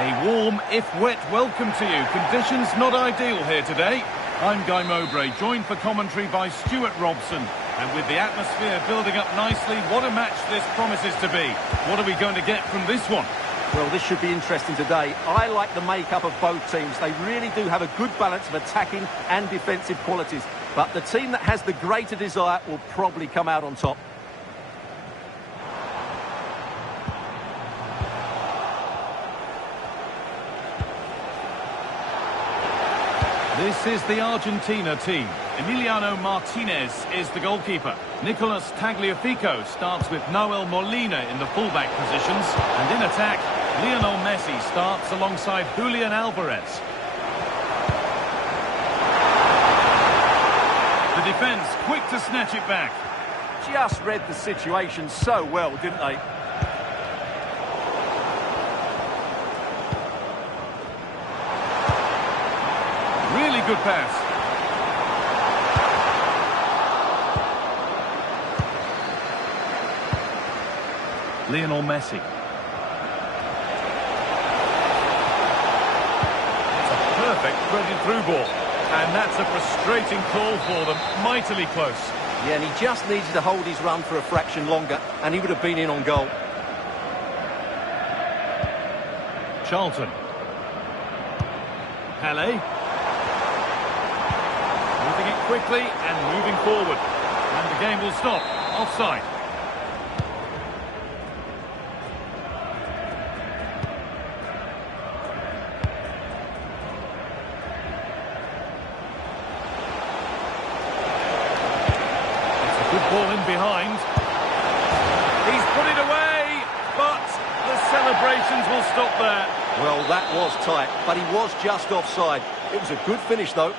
A warm, if wet, welcome to you. Conditions not ideal here today. I'm Guy Mowbray, joined for commentary by Stuart Robson. And with the atmosphere building up nicely, what a match this promises to be. What are we going to get from this one? Well, this should be interesting today. I like the makeup of both teams. They really do have a good balance of attacking and defensive qualities. But the team that has the greater desire will probably come out on top. This is the Argentina team. Emiliano Martinez is the goalkeeper. Nicolas Tagliafico starts with Noel Molina in the fullback positions. And in attack, Lionel Messi starts alongside Julian Alvarez. The defence quick to snatch it back. Just read the situation so well, didn't they? Really good pass. Lionel Messi. It's a perfect threaded through ball. And that's a frustrating call for them. Mightily close. Yeah, and he just needed to hold his run for a fraction longer, and he would have been in on goal. Charlton. Pele. Moving it quickly and moving forward. And the game will stop. Offside. Ball in behind. He's put it away, but the celebrations will stop there. Well, that was tight, but he was just offside. It was a good finish, though.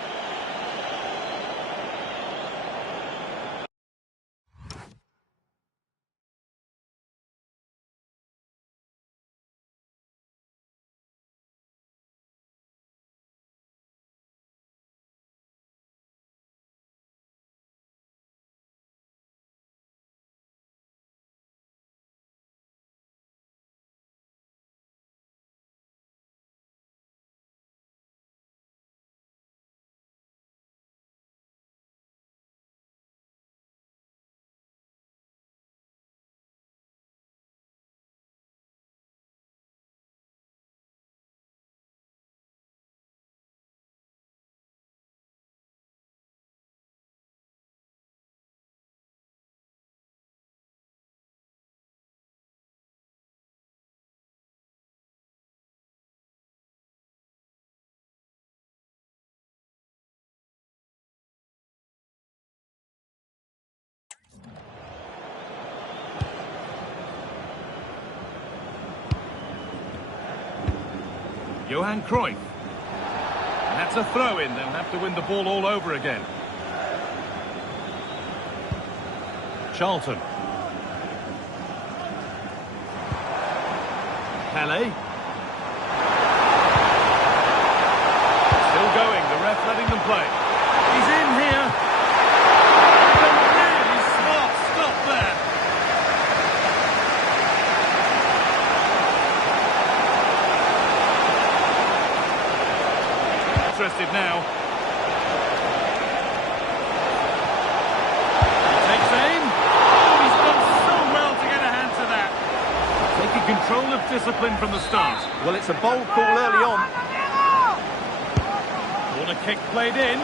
Johan Cruyff. And that's a throw-in. They'll have to win the ball all over again. Charlton. Pele. Still going. The ref letting them play. He's in here. A really smart stop there. Interested now. Takes aim. Oh, he's done so well to get a hand to that. Taking control of discipline from the start. Well, it's a bold call early on. Corner kick played in.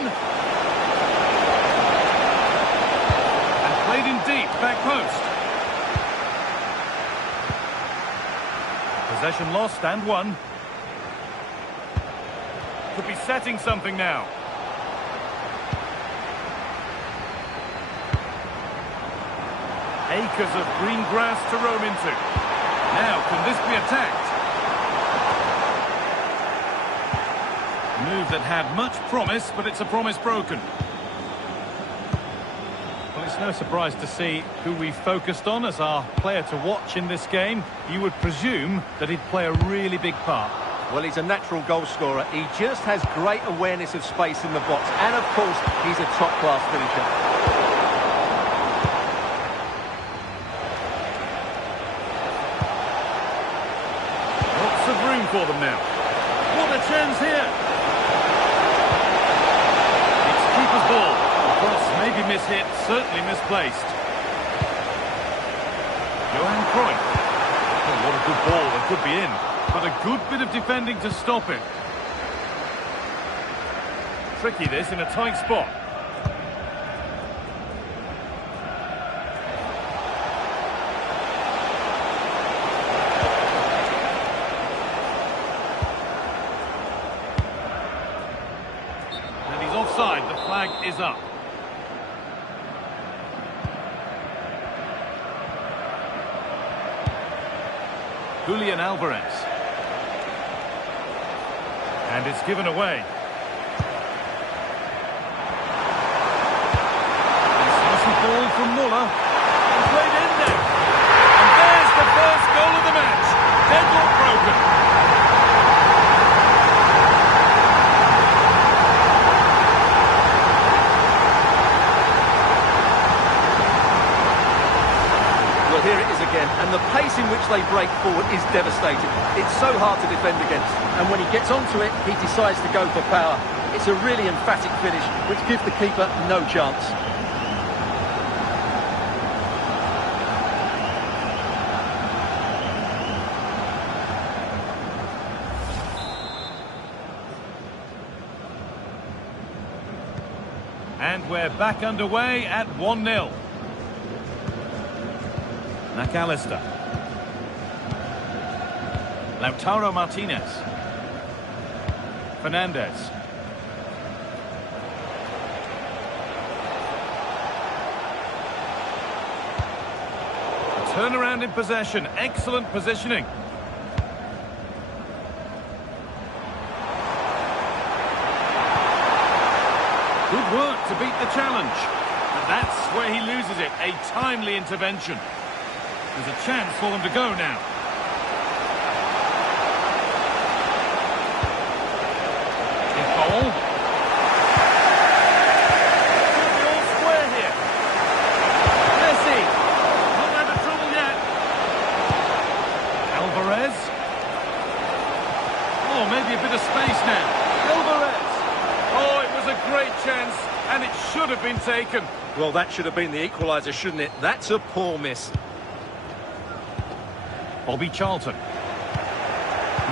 And played in deep, back post. Possession lost and won. Could be setting something now. Acres of green grass to roam into. Now, can this be attacked? Move that had much promise, but it's a promise broken. Well, it's no surprise to see who we focused on as our player to watch in this game. You would presume that he'd play a really big part. Well, he's a natural goal scorer. He just has great awareness of space in the box. And, of course, he's a top-class finisher. Lots of room for them now. Another chance here. It's keeper's ball. The cross maybe mishit, certainly misplaced. Johan Cruyff. Oh, what a good ball. It could be in. But a good bit of defending to stop it. Tricky this in a tight spot. And he's offside. The flag is up. Julian Alvarez. And it's given away. Ball from Muller, and played in there. And there's the first goal of the match. Deadlock broken. Well, here it is again, and the pace in which they break forward is devastating. It's so hard to defend against, and when he gets onto it, he decides to go for power. It's a really emphatic finish, which gives the keeper no chance. And we're back underway at 1-0. McAllister. Lautaro Martinez. Fernandez. A turnaround in possession. Excellent positioning. Good work to beat the challenge. And that's where he loses it. A timely intervention. There's a chance for them to go now. In goal. Should be all square here. Messi. Not out of trouble yet. Alvarez. Oh, maybe a bit of space now. Alvarez. Oh, it was a great chance, and it should have been taken. Well, that should have been the equaliser, shouldn't it? That's a poor miss. Bobby Charlton.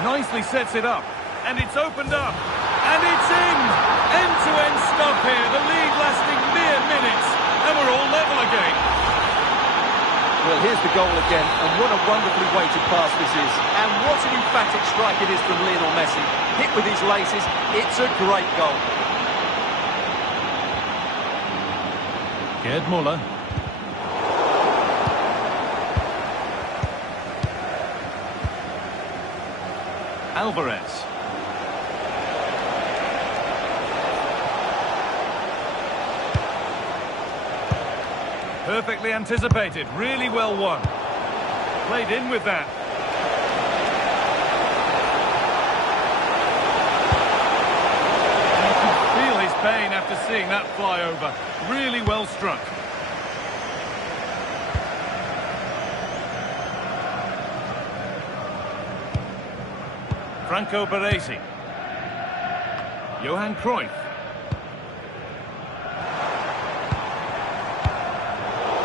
Nicely sets it up, and it's opened up, and it's in! End-to-end stuff here, the lead lasting mere minutes, and we're all level again. Well, here's the goal again, and what a wonderfully weighted pass this is. And what an emphatic strike it is from Lionel Messi. Hit with his laces, it's a great goal. Gerd Muller. Alvarez. Perfectly anticipated, really well won. Played in with that. You can feel his pain after seeing that fly over. Really well struck. Franco Baresi. Johan Cruyff.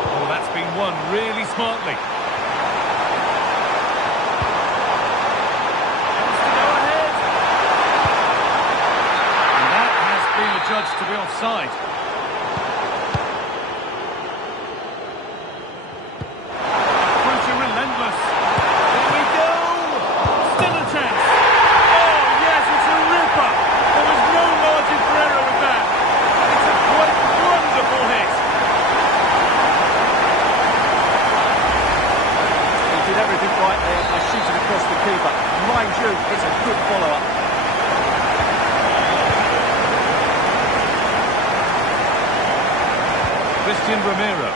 Oh, that's been won really smartly. Wants to go ahead. And that has been adjudged to be offside. Crucial, relentless. Here we go. Still a chance. Right there by shooting across the keeper. Mind you, it's a good follow-up. Christian Romero.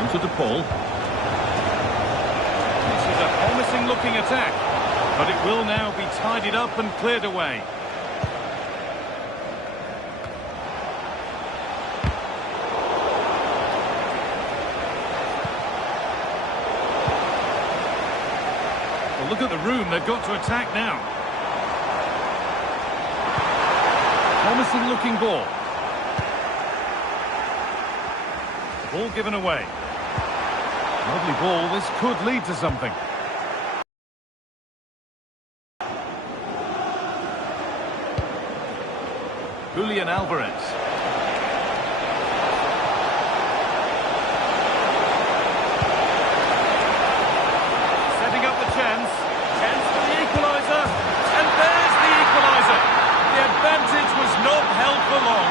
Onto De Paul. This is a promising looking attack, but it will now be tidied up and cleared away. Well, look at the room they've got to attack now. Promising looking ball. Ball given away. Lovely ball, this could lead to something. Julian Alvarez. Setting up the chance. Chance for the equaliser. And there's the equaliser. The advantage was not held for long.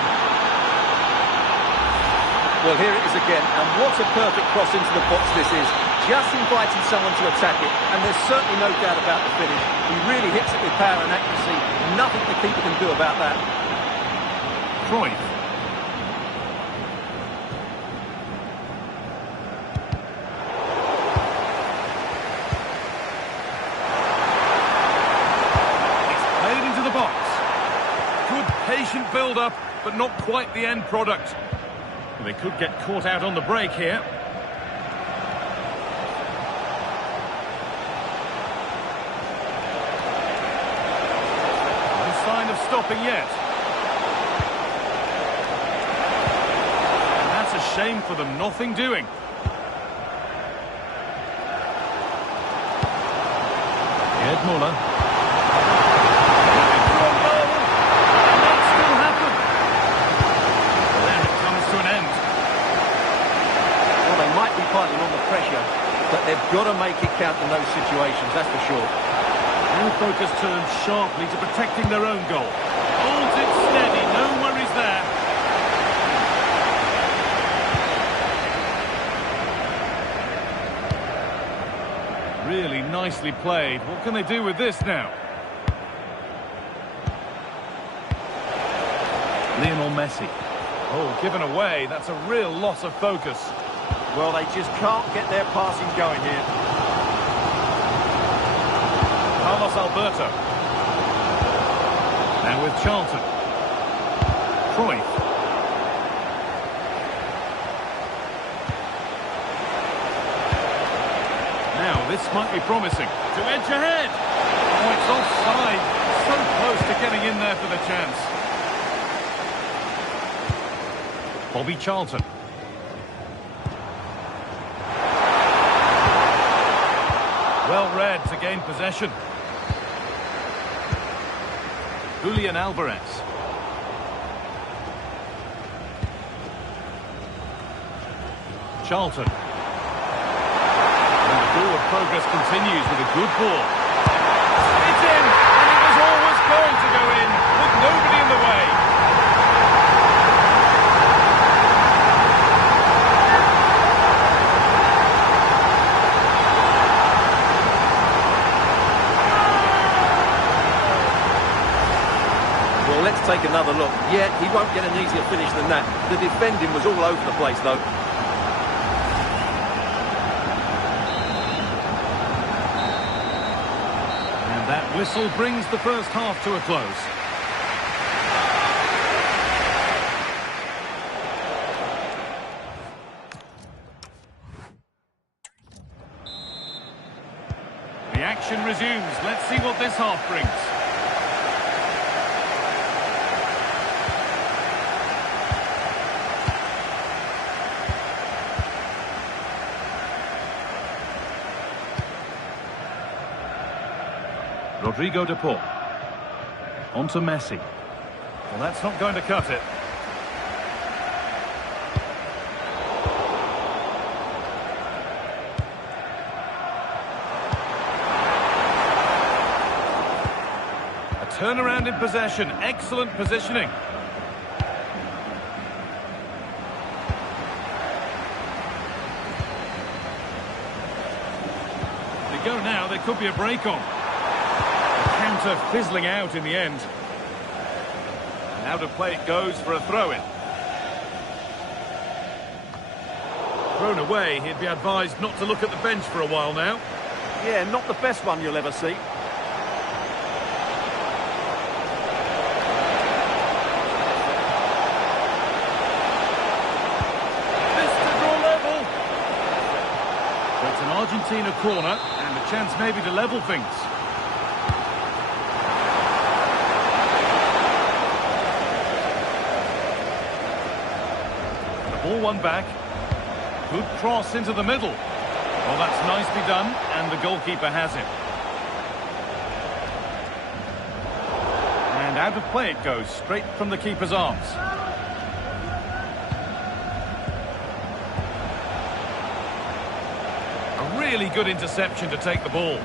Well, here it is again, and what a perfect cross into the box this is. Just inviting someone to attack it, and there's certainly no doubt about the finish. He really hits it with power and accuracy. Nothing the keeper can do about that. Cruyff. It's played into the box. Good patient build-up, but not quite the end product. They could get caught out on the break here. No sign of stopping yet. And that's a shame for them, nothing doing. Ed Muller. Fighting on the pressure, but they've got to make it count in those situations, that's for sure. New focus turned sharply to protecting their own goal. Holds it steady, no worries there. Really nicely played. What can they do with this now? Lionel Messi. Oh, given away. That's a real loss of focus. Well, they just can't get their passing going here. Carlos Alberto. Now with Charlton. Cruyff. Now, this might be promising. To edge ahead. Oh, it's offside. So close to getting in there for the chance. Bobby Charlton. Well read to gain possession. Julian Alvarez. Charlton. And the forward progress continues with a good ball. It's in, and it was always going to go in, with nobody in the way. Let's take another look. Yeah, he won't get an easier finish than that. The defending was all over the place, though. And that whistle brings the first half to a close. The action resumes. Let's see what this half brings. Rodrigo de Paul. On to Messi. Well, that's not going to cut it. A turnaround in possession. Excellent positioning. They go now. There could be a break on. Counter fizzling out in the end. And out of play it goes for a throw-in. Thrown away, he'd be advised not to look at the bench for a while now. Yeah, not the best one you'll ever see. This to draw level. The It's an Argentina corner and a chance maybe to level things. The ball won back. Good cross into the middle. Well, that's nicely done, and the goalkeeper has it. And out of play it goes, straight from the keeper's arms. A really good interception to take the ball.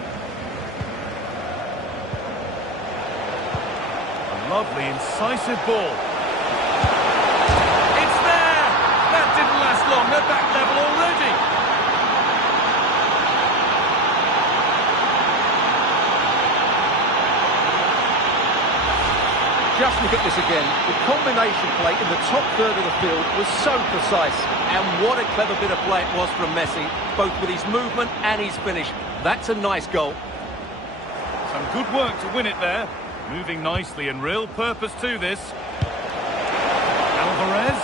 A lovely, incisive ball. It's there! That didn't last long, they're back level already. Just look at this again. The combination play in the top third of the field was so precise. And what a clever bit of play it was from Messi, both with his movement and his finish. That's a nice goal. Some good work to win it there. Moving nicely and real purpose to this. Alvarez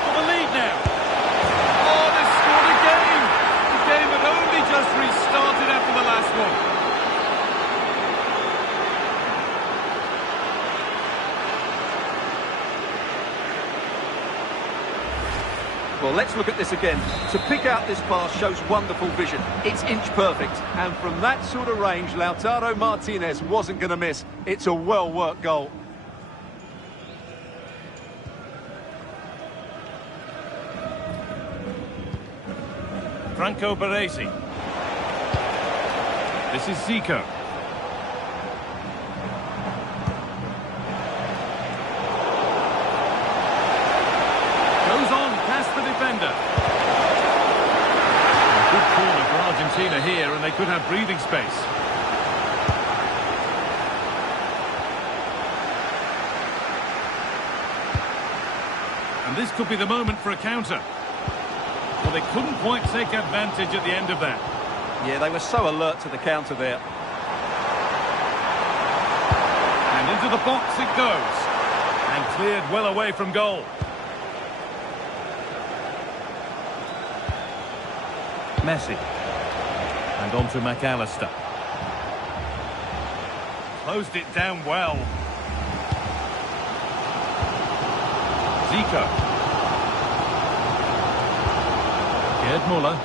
for the lead now. Oh, they scored again. The game had only just restarted after the last one. Well, let's look at this again. To pick out this pass shows wonderful vision. It's inch perfect. And from that sort of range, Lautaro Martinez wasn't going to miss. It's a well-worked goal. Franco Baresi. This is Zico. Goes on past the defender. A good corner for Argentina here, and they could have breathing space. And this could be the moment for a counter. Well, they couldn't quite take advantage at the end of that. Yeah, they were so alert to the counter there. And into the box it goes. And cleared well away from goal. Messi. And on to McAllister. Closed it down well. Zico. Gerd Muller.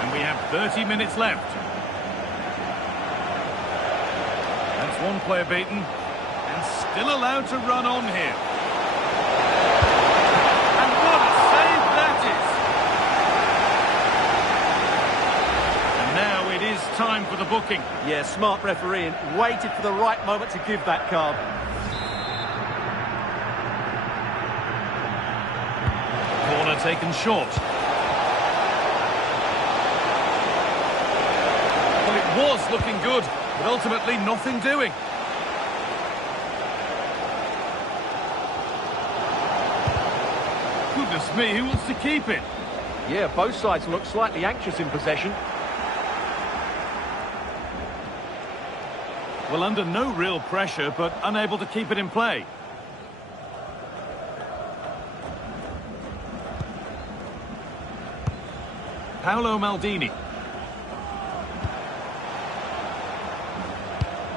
And we have 30 minutes left. That's one player beaten. And still allowed to run on here. And what a save that is! And now it is time for the booking. Yeah, smart refereeing. Waited for the right moment to give that card. Corner taken short. Well, it was looking good, but ultimately nothing doing. Goodness me, who wants to keep it? Yeah, both sides look slightly anxious in possession. Well, under no real pressure, but unable to keep it in play. Paolo Maldini.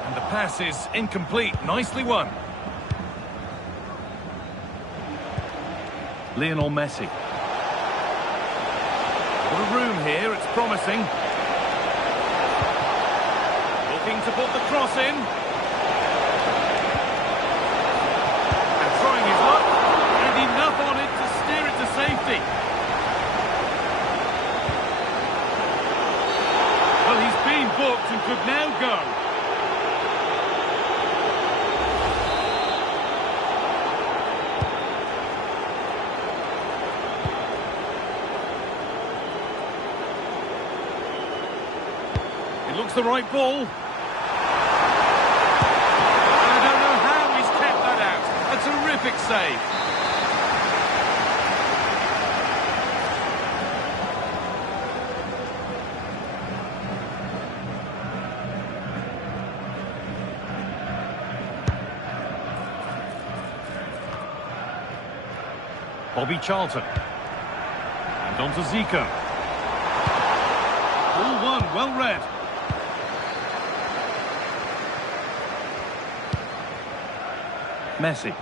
And the pass is incomplete. Nicely won. Lionel Messi. What a room here, it's promising. Looking to put the cross in. And trying his luck. And enough on it to steer it to safety. Well, he's been booked and could now go. It looks the right ball. I don't know how he's kept that out. A terrific save. Bobby Charlton. And on to Zico. All one, well read. Messi.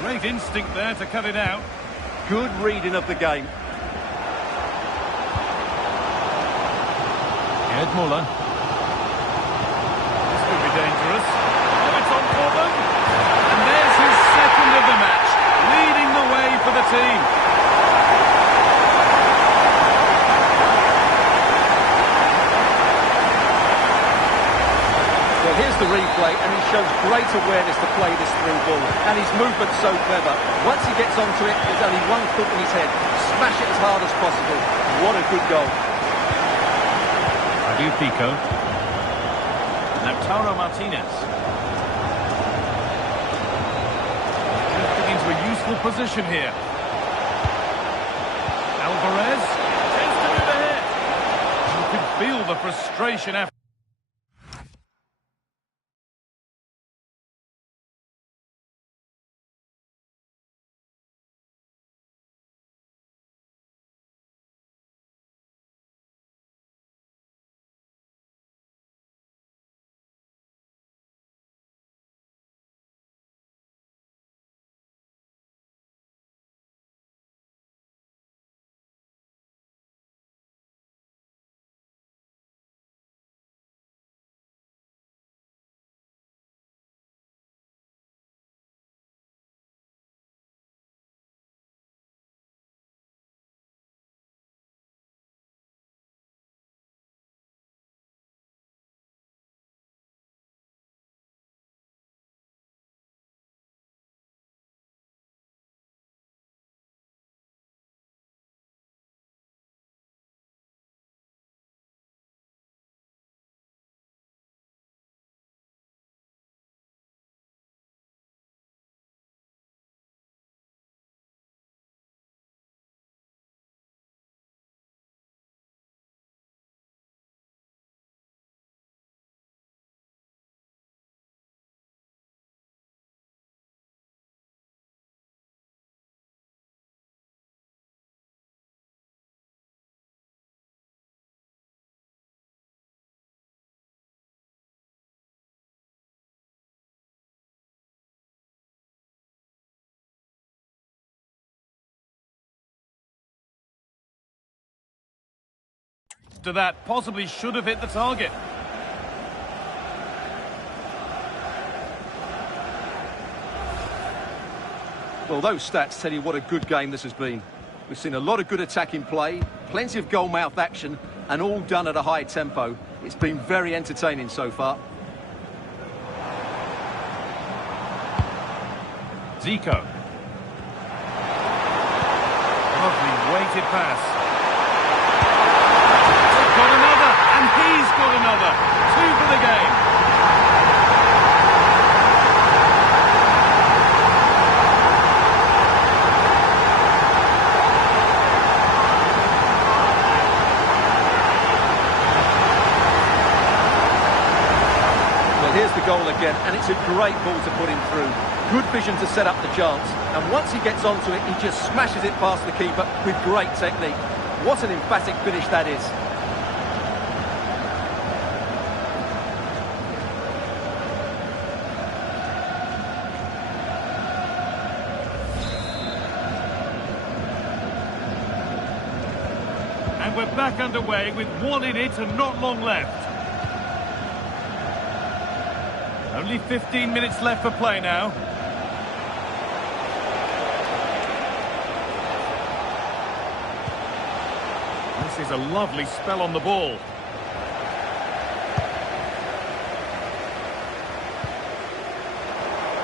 Great instinct there to cut it out. Good reading of the game. Ed Muller. This could be dangerous. Oh, it's on for them. And there's his second of the match, leading the way for the team. Well, here's the replay, and he shows great awareness to play this through ball. And his movement's so clever. Once he gets onto it, there's only one foot in his head. Smash it as hard as possible. What a good goal. Fico. Lautaro Martinez. Drifting into a useful position here. Alvarez tends to move ahead. You can feel the frustration after. To that, possibly should have hit the target. Well, those stats tell you what a good game this has been. We've seen a lot of good attacking play, plenty of goal-mouth action, and all done at a high tempo. It's been very entertaining so far. Zico. Lovely weighted pass. Got another, and he's got another. 2 for the game. Well, here's the goal again, and it's a great ball to put him through. Good vision to set up the chance, and once he gets onto it, he just smashes it past the keeper with great technique. What an emphatic finish that is. And we're back underway with 1 in it and not long left. Only 15 minutes left for play now. This is a lovely spell on the ball.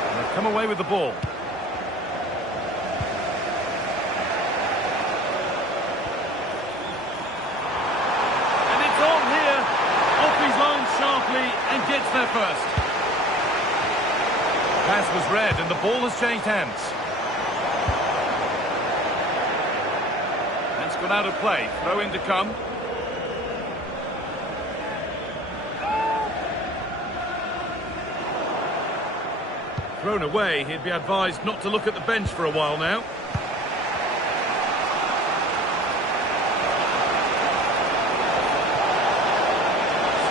And they've come away with the ball. And it's on here. Off his line sharply and gets there first. Pass was read and the ball has changed hands. That's gone out of play. Throw in to come. thrown away, he'd be advised not to look at the bench for a while now.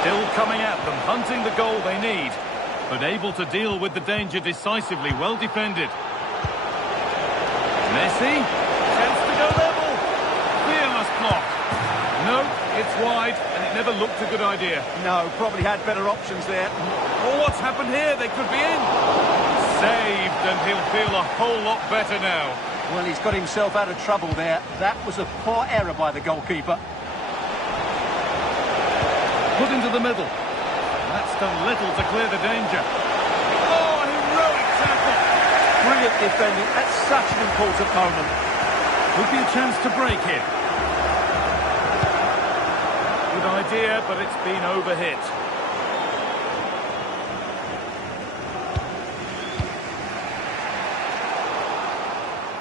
Still coming at them, hunting the goal they need, but able to deal with the danger decisively, well defended. Messi, chance to go level. Fearless block. No, it's wide, and it never looked a good idea. No, probably had better options there. Oh, what's happened here? They could be in. Saved, and he'll feel a whole lot better now. Well, he's got himself out of trouble there. That was a poor error by the goalkeeper. Put into the middle. That's done little to clear the danger. Oh, heroic tackle. Brilliant defending at such an important moment. Could be a chance to break here. Good idea, but it's been overhit.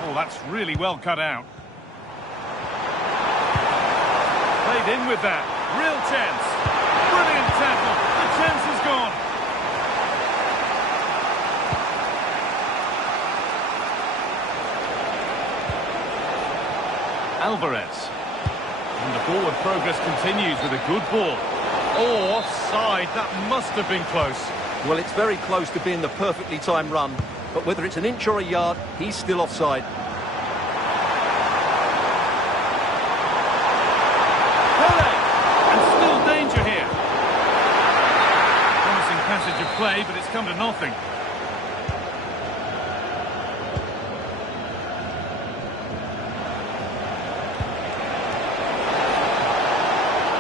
Oh, that's really well cut out. Played in with that. Real chance. Brilliant tackle. The chance is gone. Alvarez. And the forward progress continues with a good ball. Oh, offside. That must have been close. Well, it's very close to being the perfectly timed run. But whether it's an inch or a yard, he's still offside. Passage of play, but it's come to nothing.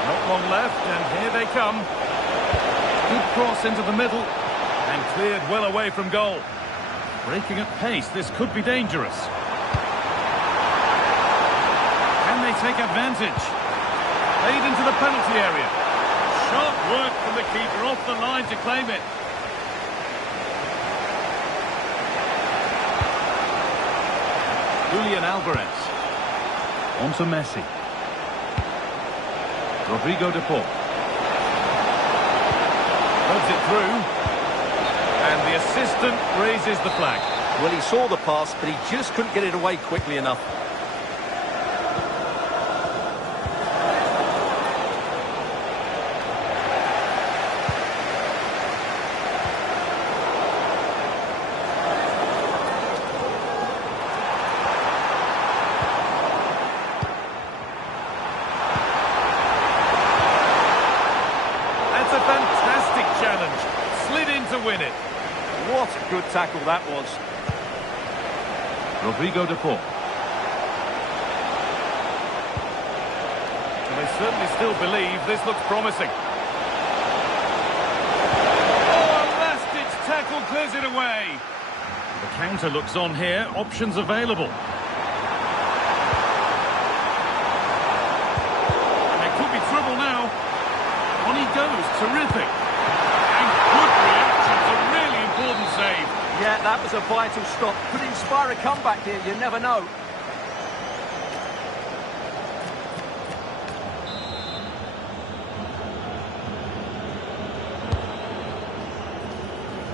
Not long left, and here they come. Good cross into the middle, and cleared well away from goal. Breaking at pace, this could be dangerous. Can they take advantage? Played into the penalty area. Sharp work from the keeper off the line to claim it. Julian Alvarez. On to Messi. Rodrigo de Paul. Rubs it through. And the assistant raises the flag. Well, he saw the pass, but he just couldn't get it away quickly enough. Win it. What a good tackle that was. Rodrigo de Paul. Well, they certainly still believe this looks promising. Oh, a last-ditch tackle clears it away. The counter looks on here. Options available. And there could be trouble now. On he goes. Terrific. And good reaction. Really important save. Yeah, that was a vital stop. Could inspire a comeback here, you never know.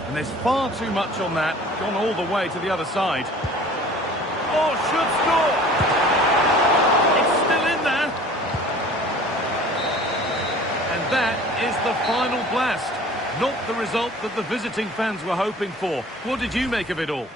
And there's far too much on that. Gone all the way to the other side. Oh, should score. It's still in there. And that is the final blast. Not the result that the visiting fans were hoping for. What did you make of it all?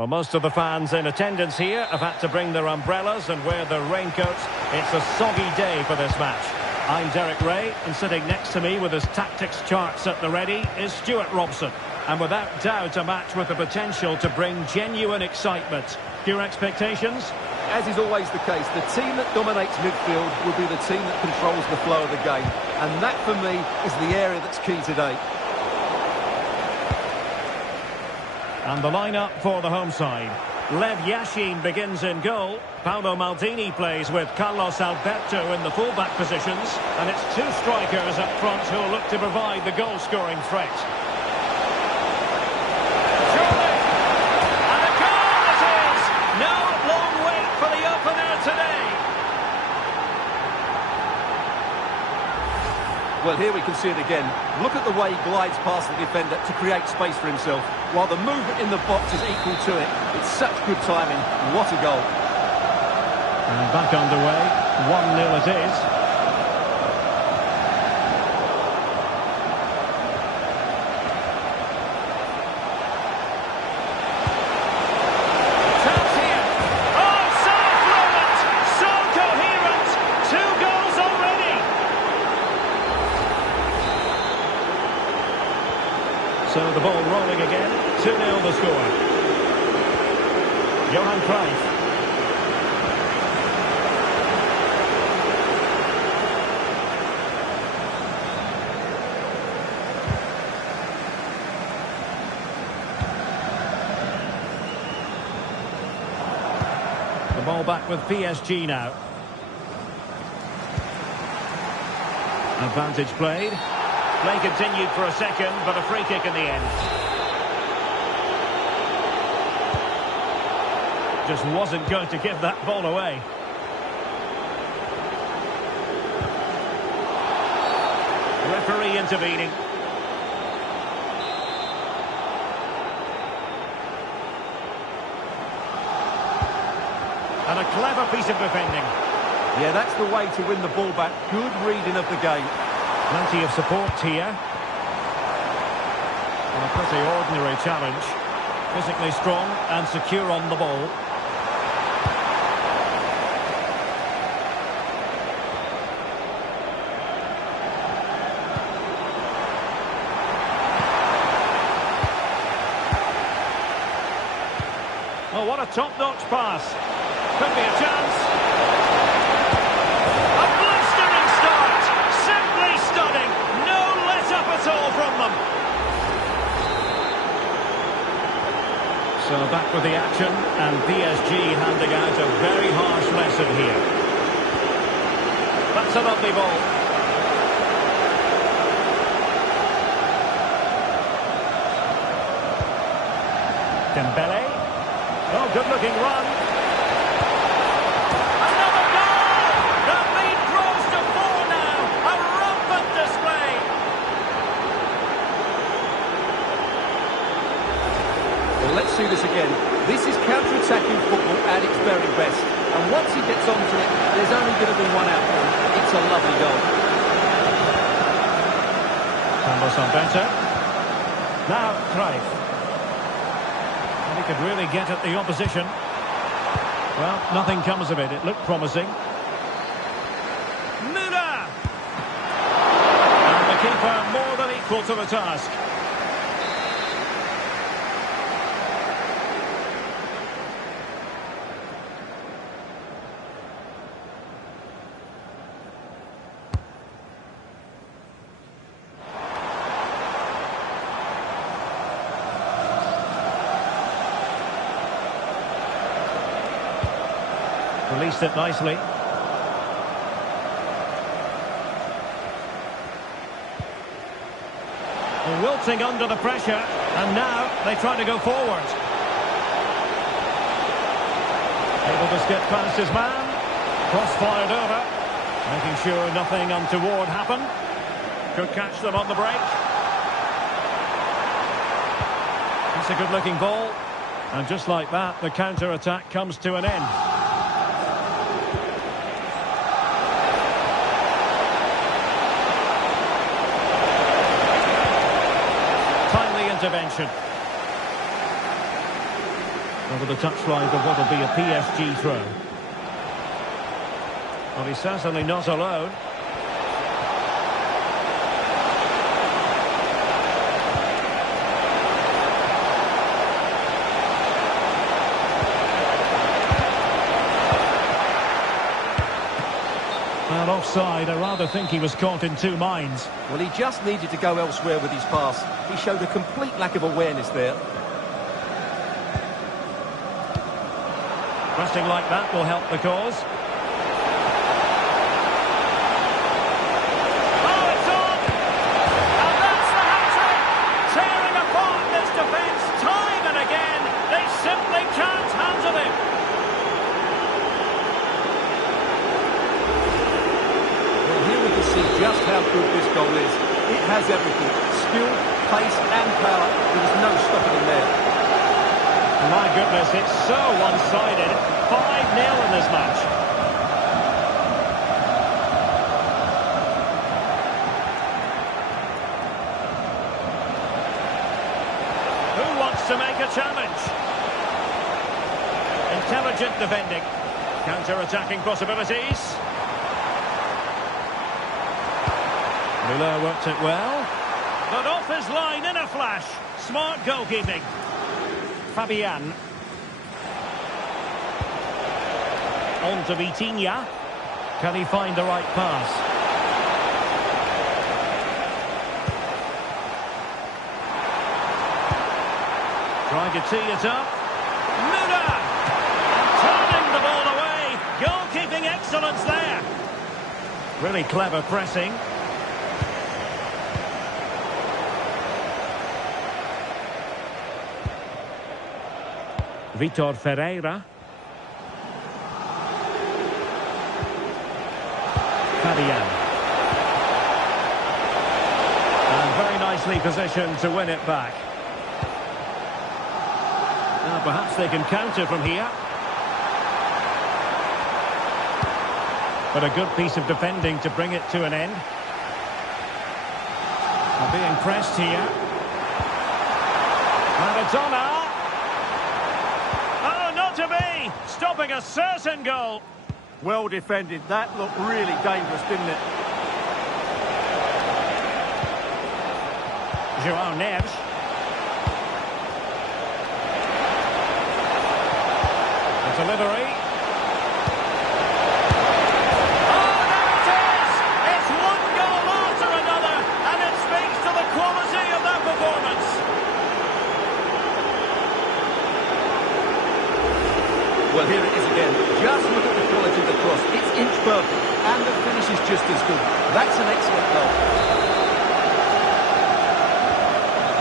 Well, most of the fans in attendance here have had to bring their umbrellas and wear their raincoats. It's a soggy day for this match. I'm Derek Ray, and sitting next to me with his tactics charts at the ready is Stuart Robson. And without doubt, a match with the potential to bring genuine excitement. Your expectations? As is always the case, the team that dominates midfield will be the team that controls the flow of the game. And that, for me, is the area that's key today. And the lineup for the home side. Lev Yashin begins in goal. Paolo Maldini plays with Carlos Alberto in the full-back positions. And it's two strikers up front who'll look to provide the goal-scoring threat. Surely! And a goal it is! No long wait for the opener today. Well, here we can see it again. Look at the way he glides past the defender to create space for himself, while the movement in the box is equal to it. It's such good timing. What a goal. And back underway. 1-0 it is. Chance here. Oh, so fluent! So coherent! 2 goals already! So the ball rolling again. 2-0 the score. Johan Cruyff. The ball back with PSG now. Advantage played. Play continued for a second, but a free kick in the end. Just wasn't going to give that ball away. Referee intervening. And a clever piece of defending. Yeah, that's the way to win the ball back. Good reading of the game. Plenty of support here. And a pretty ordinary challenge. Physically strong and secure on the ball. Oh, what a top-notch pass. Could be a chance. A blistering start. Simply stunning. No let-up at all from them. So back with the action, and PSG handing out a very harsh lesson here. That's a lovely ball. Dembele. Oh, good-looking run. Another goal! The lead grows to 4 now. A rampant display. Well, let's see this again. This is counter-attacking football at its very best. And once he gets onto it, there's only going to be one outcome. It's a lovely goal. Carlos Alberto. Now, Cruyff. And he could really get at the opposition. Well, nothing comes of it. It looked promising. Müller! And the keeper more than equal to the task. Released it nicely. Wilting under the pressure, and now they try to go forward. Able to skip past his man. Cross fired over. Making sure nothing untoward happened. Could catch them on the break. It's a good-looking ball. And just like that, the counter-attack comes to an end. Intervention. Over the touchline of what will be a PSG throw. Well, he's certainly not alone. Well, offside. I rather think he was caught in two minds. Well, he just needed to go elsewhere with his pass. He showed a complete lack of awareness there. Pressing like that will help the cause. Oh, it's on! And that's the hat-trick! Tearing apart this defence time and again. They simply can't handle him. Well, here we can see just how good this goal is. It has everything. Skill, pace and power. There was no stopping him there. My goodness, it's so one-sided. 5-0 in this match. Who wants to make a challenge? Intelligent defending. Counter-attacking possibilities. Müller worked it well. But off his line in a flash. Smart goalkeeping. Fabian. On to Vitinha. Can he find the right pass? Trying to tee it up. Müller! Turning the ball away. Goalkeeping excellence there. Really clever pressing. Vitor Ferreira. Fabian. And very nicely positioned to win it back. Now perhaps they can counter from here. But a good piece of defending to bring it to an end. They're being pressed here. Maradona. To be stopping a certain goal. Well defended. That looked really dangerous, didn't it? João Neves. The delivery. Oh, there it is! It's one goal after another, and it speaks to the quality of that performance. Well, here it is again. Just look at the quality of the cross. It's inch perfect, and the finish is just as good. That's an excellent goal.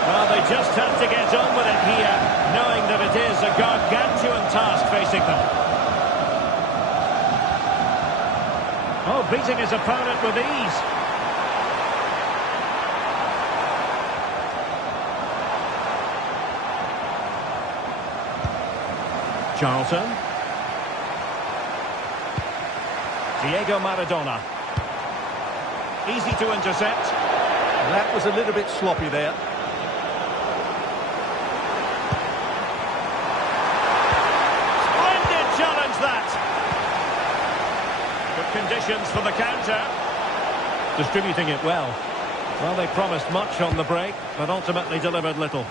Well, they just have to get on with it here, knowing that it is a gargantuan task facing them. Oh, beating his opponent with ease. Charlton. Diego Maradona. Easy to intercept. That was a little bit sloppy there. Splendid challenge, that. Good conditions for the counter. Distributing it well. Well, they promised much on the break, but ultimately delivered little.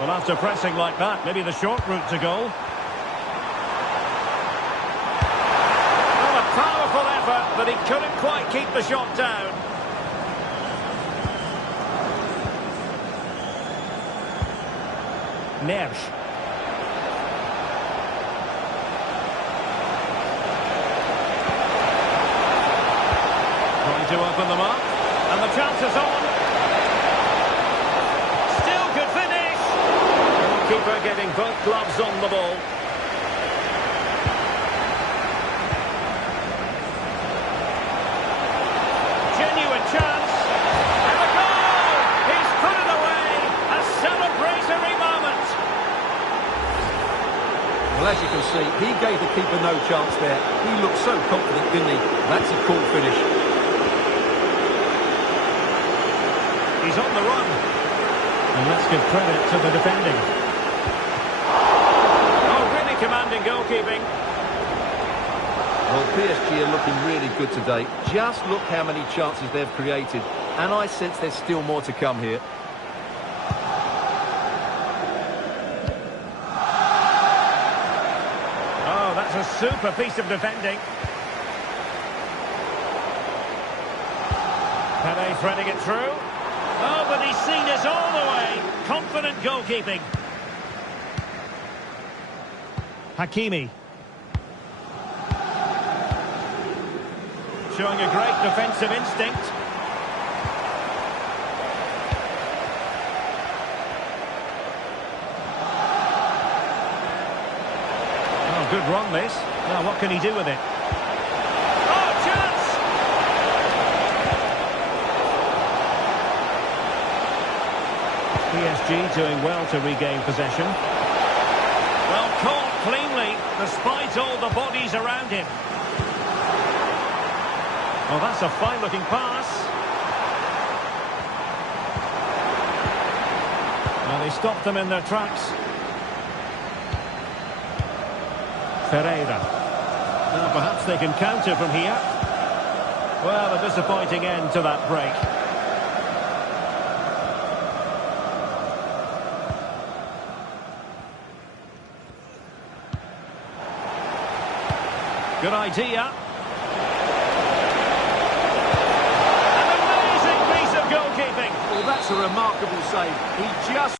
Well, after pressing like that, maybe the short route to goal. Well, a powerful effort, but he couldn't quite keep the shot down. Neves. Trying to open them up. And the chance is on. Keeper getting both gloves on the ball. Genuine chance. And a goal! He's put it away. A celebratory moment. Well, as you can see, he gave the keeper no chance there. He looked so confident, didn't he? That's a cool finish. He's on the run. And let's give credit to the defending. Oh, really commanding goalkeeping. Well, PSG are looking really good today. Just look how many chances they've created. And I sense there's still more to come here. Oh, that's a super piece of defending. Pele threading it through. Oh, but he's seen us all the way. Confident goalkeeping. Hakimi. Showing a great defensive instinct. Oh, good run this. Now what can he do with it? Oh, chance! PSG doing well to regain possession. Well, caught cleanly, despite all the bodies around him. Well, that's a fine-looking pass. Well, they stopped them in their tracks. Ferreira. Now, perhaps they can counter from here. Well, a disappointing end to that break. Good idea. Goalkeeping. Well, that's a remarkable save. He just...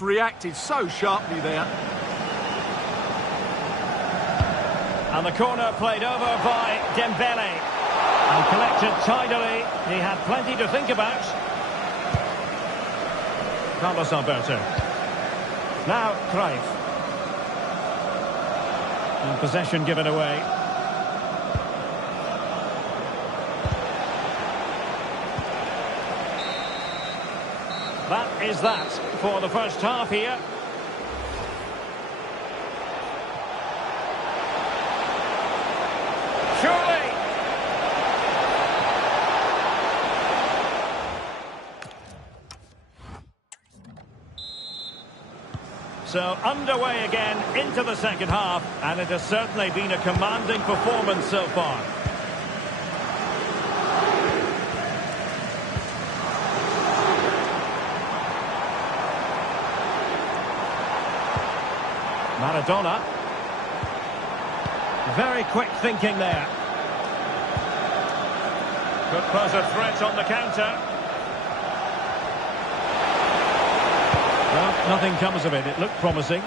reacted so sharply there. And the corner played over by Dembele. And collected tidily. He had plenty to think about. Carlos Alberto. Now Cruyff. And possession given away. That is that for the first half here. Surely. So underway again into the second half, and it has certainly been a commanding performance so far. Maradona. Very quick thinking there. Could pose a threat on the counter. Well, nothing comes of it. It looked promising.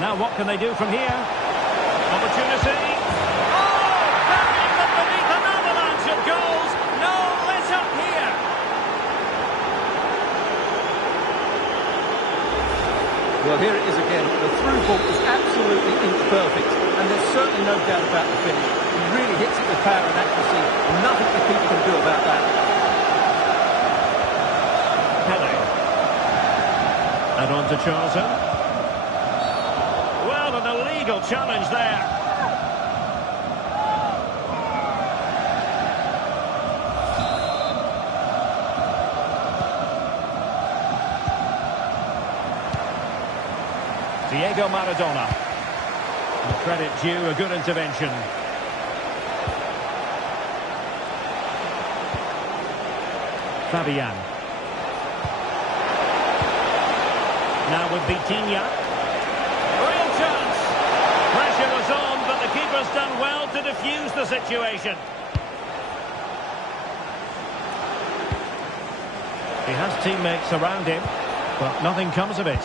Now what can they do from here? Opportunity. Oh! Burying them beneath an avalanche of goals. No let up here. Well, here it is again. The through ball is absolutely imperfect, and there's certainly no doubt about the finish. He really hits it with power and accuracy, and nothing the keeper can do about that. Pele. And on to Charlton. Well, an illegal challenge there. Diego Maradona. And credit due, a good intervention. Fabian. Now with Vitinha. Real chance. done well to defuse the situation. He has teammates around him, but nothing comes of it.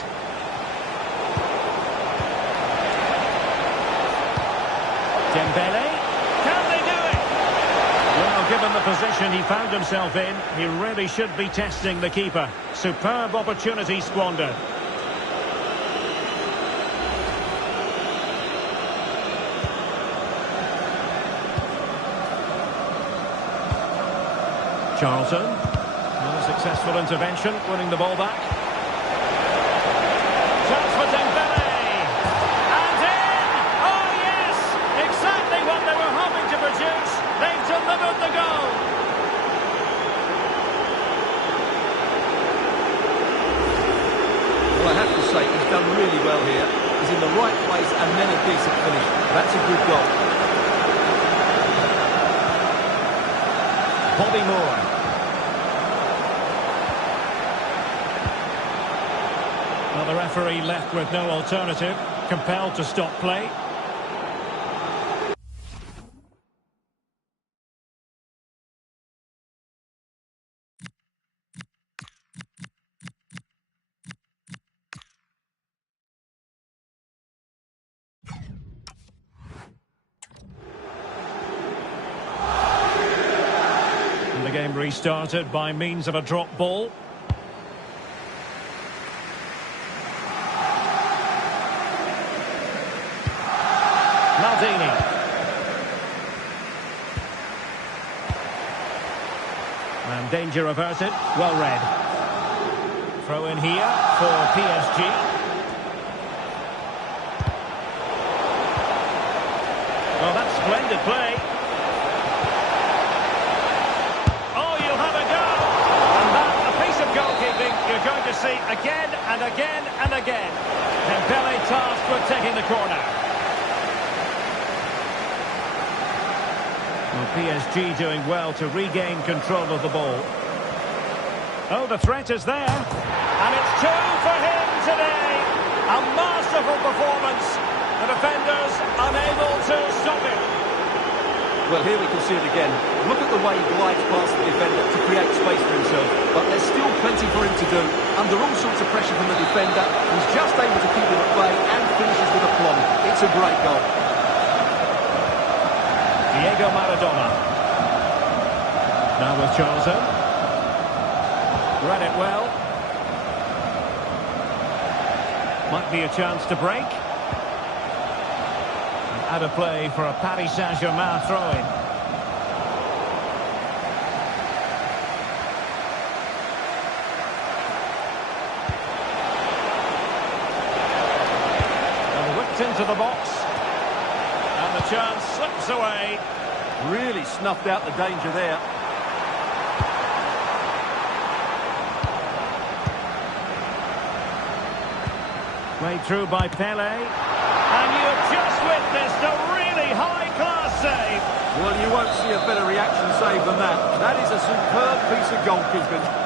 Dembele, can they do it? Well, given the position he found himself in, he really should be testing the keeper. Superb opportunity squandered. Charlton, a successful intervention, winning the ball back. Chance for Dembele, and in! Oh yes! Exactly what they were hoping to produce. They've delivered the goal. Well, I have to say, he's done really well here. He's in the right place and then a decent finish. That's a good goal. Bobby Moore. Well, the referee left with no alternative, compelled to stop play. And the game restarted by means of a drop ball. Maldini. And danger averted. Well read. Throw in here for PSG. Oh, that's splendid play. Oh, you'll have a go. And that's a piece of goalkeeping you're going to see again and again and again. Dembele tasked with taking the corner. Well, PSG doing well to regain control of the ball. Oh, the threat is there. And it's two for him today. A masterful performance. The defenders unable to stop him. Well, here we can see it again. Look at the way he glides past the defender to create space for himself. But there's still plenty for him to do. Under all sorts of pressure from the defender, he's just able to keep it at bay and finishes with aplomb. It's a great goal. Diego Maradona. Now with Charlton. Read it well. Might be a chance to break. And out of play for a Paris Saint-Germain throw-in. And whipped into the box. And the chance slips away. Really snuffed out the danger there. Played through by Pele. And you've just witnessed a really high-class save. Well, you won't see a better reaction save than that. That is a superb piece of goalkeeping.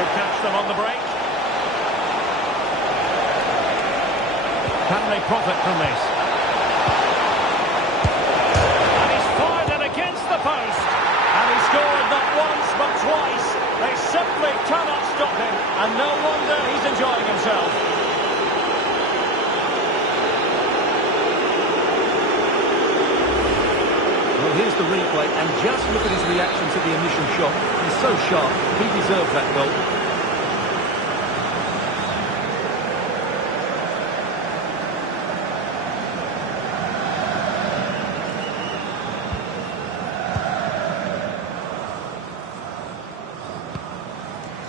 Catch them on the break. Can they profit from this? And he's fired it against the post. And he scored not once but twice. They simply cannot stop him. And no wonder he's enjoying himself. Well, here's the replay, and just look at his reaction to the initial shot. He's so sharp, he deserves that goal.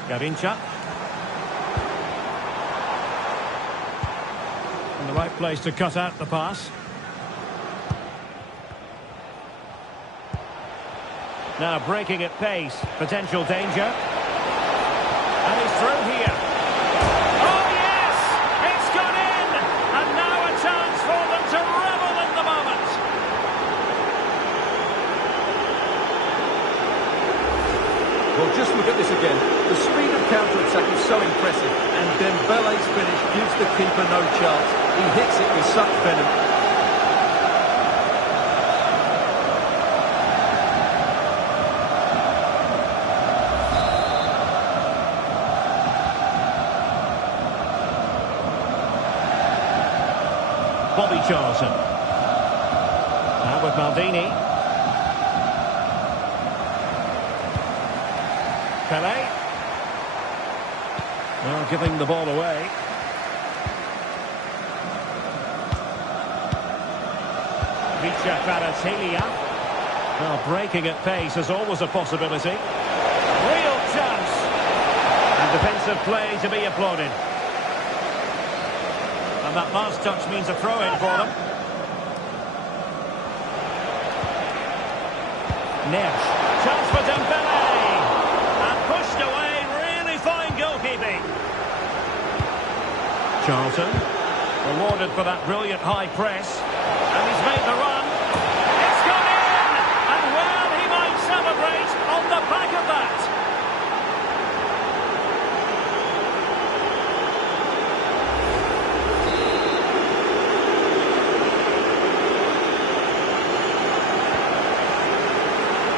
Garincha. In the right place to cut out the pass. Now breaking at pace, potential danger. And he's through here. Oh yes! It's gone in! And now a chance for them to revel in the moment. keeper no chance. He hits it with such venom. Bobby Charlton. Now with Maldini. Pele. Well, giving the ball away. Richa Kvaratskhelia. Well, breaking at pace is always a possibility. Real chance. And defensive play to be applauded. And that last touch means a throw-in for them. Neves. Chance for Dembele. And pushed away. Really fine goalkeeping. Charlton. Rewarded for that brilliant high press. And he's made the run. It's gone in! And well, he might celebrate on the back of that.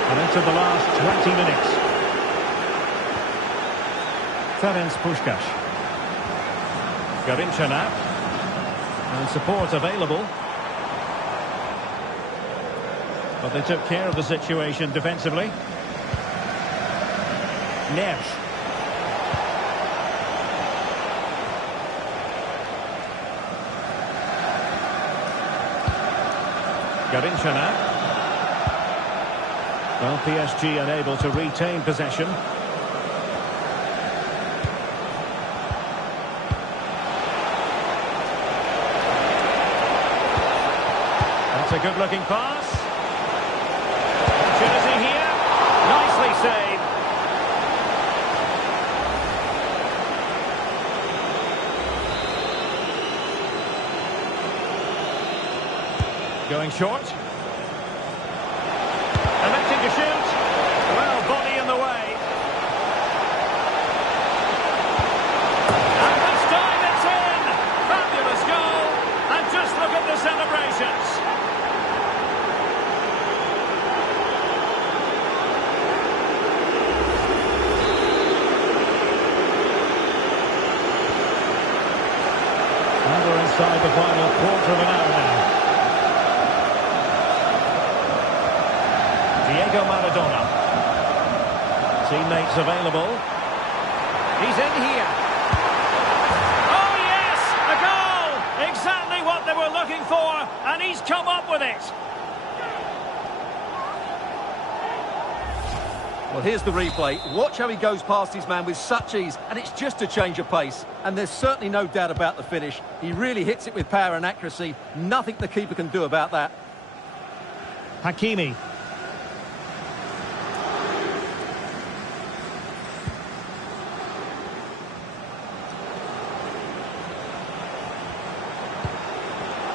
And into the last 20 minutes. Ferenc Puskás. Garincha now. And support available. But they took care of the situation defensively. Neves. Garincha now. Well, PSG unable to retain possession. That's a good-looking pass. Opportunity here. Nicely saved. Going short. Electing to shoot. Well, body in the way. And this time it's in. Fabulous goal. And just look at the celebrations. And we're inside the final quarter of an hour now. Diego Maradona. Teammates available. He's in here. Oh yes! A goal! Exactly what they were looking for, and he's come up with it. Well, here's the replay. Watch how he goes past his man with such ease, and it's just a change of pace. And there's certainly no doubt about the finish. He really hits it with power and accuracy. Nothing the keeper can do about that. Hakimi.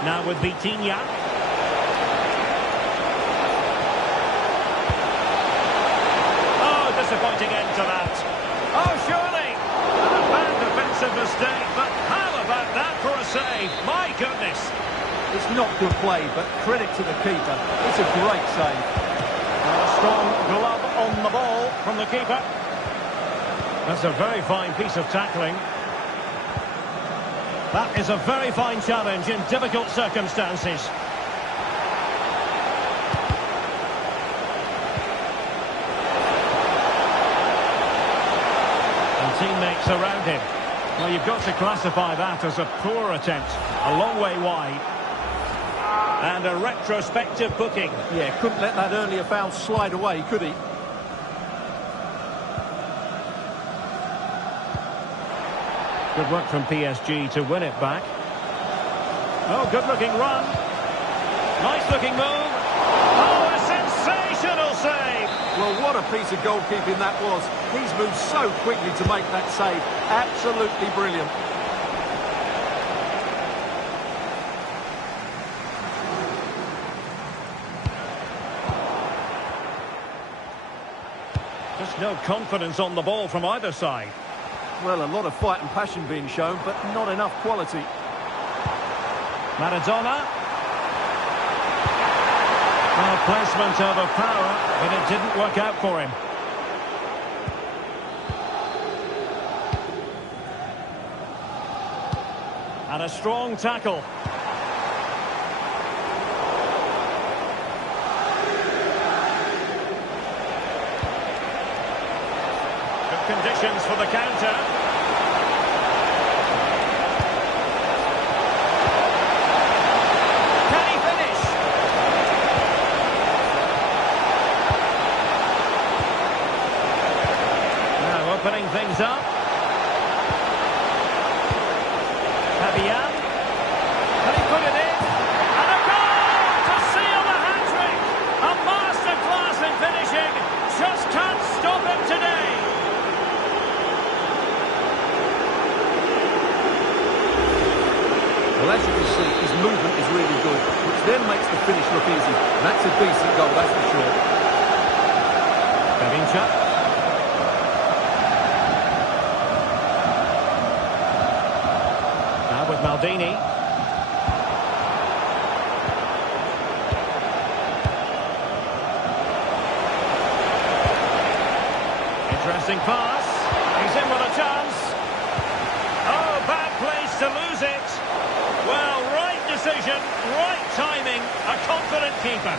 Now with Vitinha. Oh, disappointing end to that. Oh, surely. A bad defensive mistake, but how about that for a save? My goodness. It's not good play, but credit to the keeper. It's a great save. A strong glove on the ball from the keeper. That's a very fine piece of tackling. That is a very fine challenge in difficult circumstances. And teammates around him. Well, you've got to classify that as a poor attempt. A long way wide. And a retrospective booking. Yeah, couldn't let that earlier foul slide away, could he? Good work from PSG to win it back. Oh, good-looking run. Nice-looking move. Oh, a sensational save. Well, what a piece of goalkeeping that was. He's moved so quickly to make that save. Absolutely brilliant. Just no confidence on the ball from either side. Well, a lot of fight and passion being shown, but not enough quality. Maradona. Well, placement over power, but it didn't work out for him. And a strong tackle. Good conditions for the counter. Can he finish? Now opening things up. Fabian. Can he put it in? And a goal to seal the hat-trick! A masterclass in finishing. Just can't stop him today. Well, as you can see, his movement is really good, which then makes the finish look easy. That's a decent goal, that's for sure. Gavincha. With Maldini. Interesting pass. He's in with a chance. Oh, bad place to lose it. Well, right decision, right timing, a confident keeper.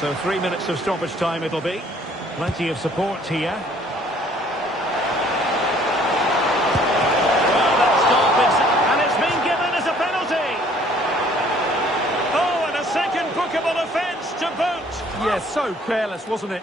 So 3 minutes of stoppage time it'll be. Plenty of support here. Well, that stop is... and it's been given as a penalty. Oh, and a second bookable offence to boot. Yeah, so careless, wasn't it?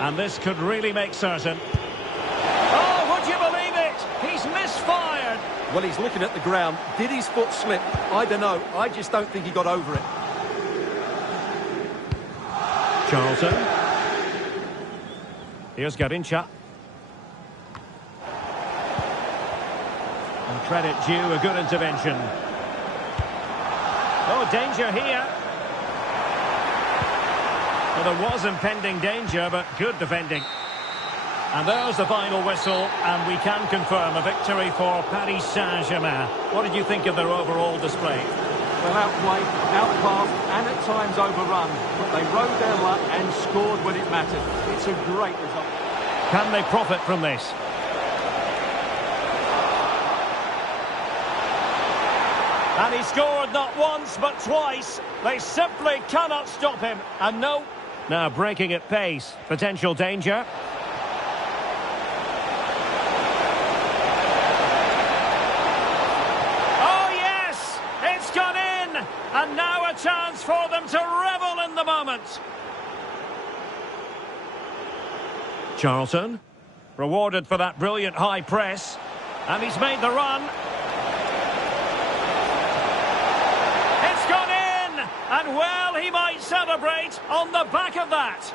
And this could really make certain. Oh, would you believe it? He's misfired. Well, he's looking at the ground. Did his foot slip? I don't know. I just don't think he got over it. Charlton. Here's Gavincha. And credit due, a good intervention. Oh, danger here. Well, there was impending danger, but good defending. And there's the final whistle, and we can confirm a victory for Paris Saint-Germain. What did you think of their overall display? Well, outplayed, outpassed, and at times overrun. But they rode their luck and scored when it mattered. It's a great result. Can they profit from this? And he scored not once, but twice. They simply cannot stop him. And no... Now breaking at pace. Potential danger. Oh, yes! It's gone in! And now a chance for them to revel in the moment. Charlton. Rewarded for that brilliant high press. And he's made the run. It's gone in! And well, he might celebrate on the back of that.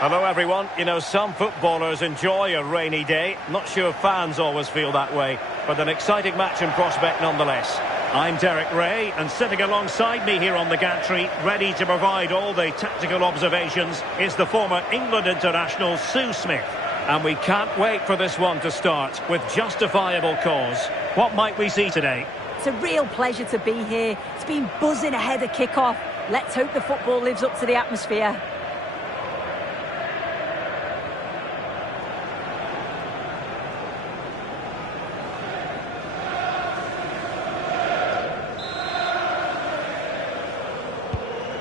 Hello everyone. You know, some footballers enjoy a rainy day. Not sure fans always feel that way, but an exciting match in prospect nonetheless. I'm Derek Ray, and sitting alongside me here on the gantry, ready to provide all the tactical observations, is the former England international Sue Smith. And we can't wait for this one to start, with justifiable cause. What might we see today? It's a real pleasure to be here. It's been buzzing ahead of kick-off. Let's hope the football lives up to the atmosphere.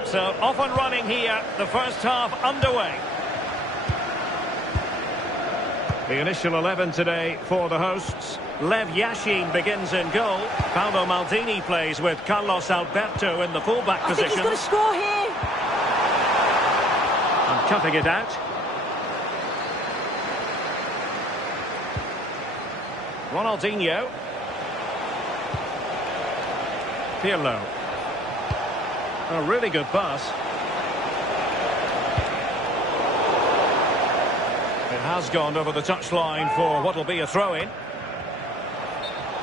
So, off and running here, the first half underway. The initial 11 today for the hosts. Lev Yashin begins in goal. Paolo Maldini plays with Carlos Alberto in the fullback position. I think he's going to score here. And cutting it out. Ronaldinho. Pirlo. A really good pass. It has gone over the touchline for what will be a throw-in.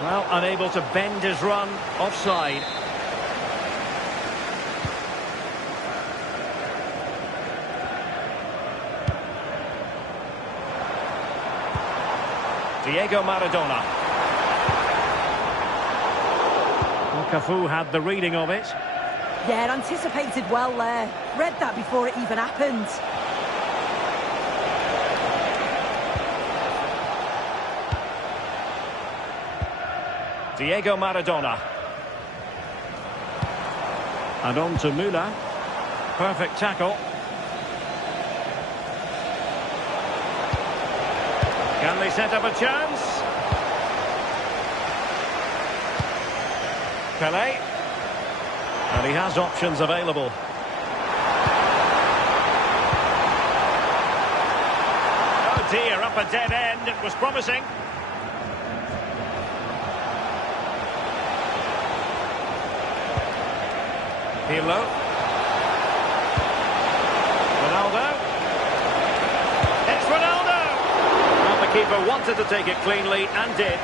Well, unable to bend his run, offside. Diego Maradona. Well, Cafu had the reading of it. Yeah, anticipated well there. Read that before it even happened. Diego Maradona. And on to Müller. Perfect tackle. Can they set up a chance? Pelé. And he has options available. Oh dear, up a dead end. It was promising. Pirlo. Ronaldo. It's Ronaldo! Well, the keeper wanted to take it cleanly and did.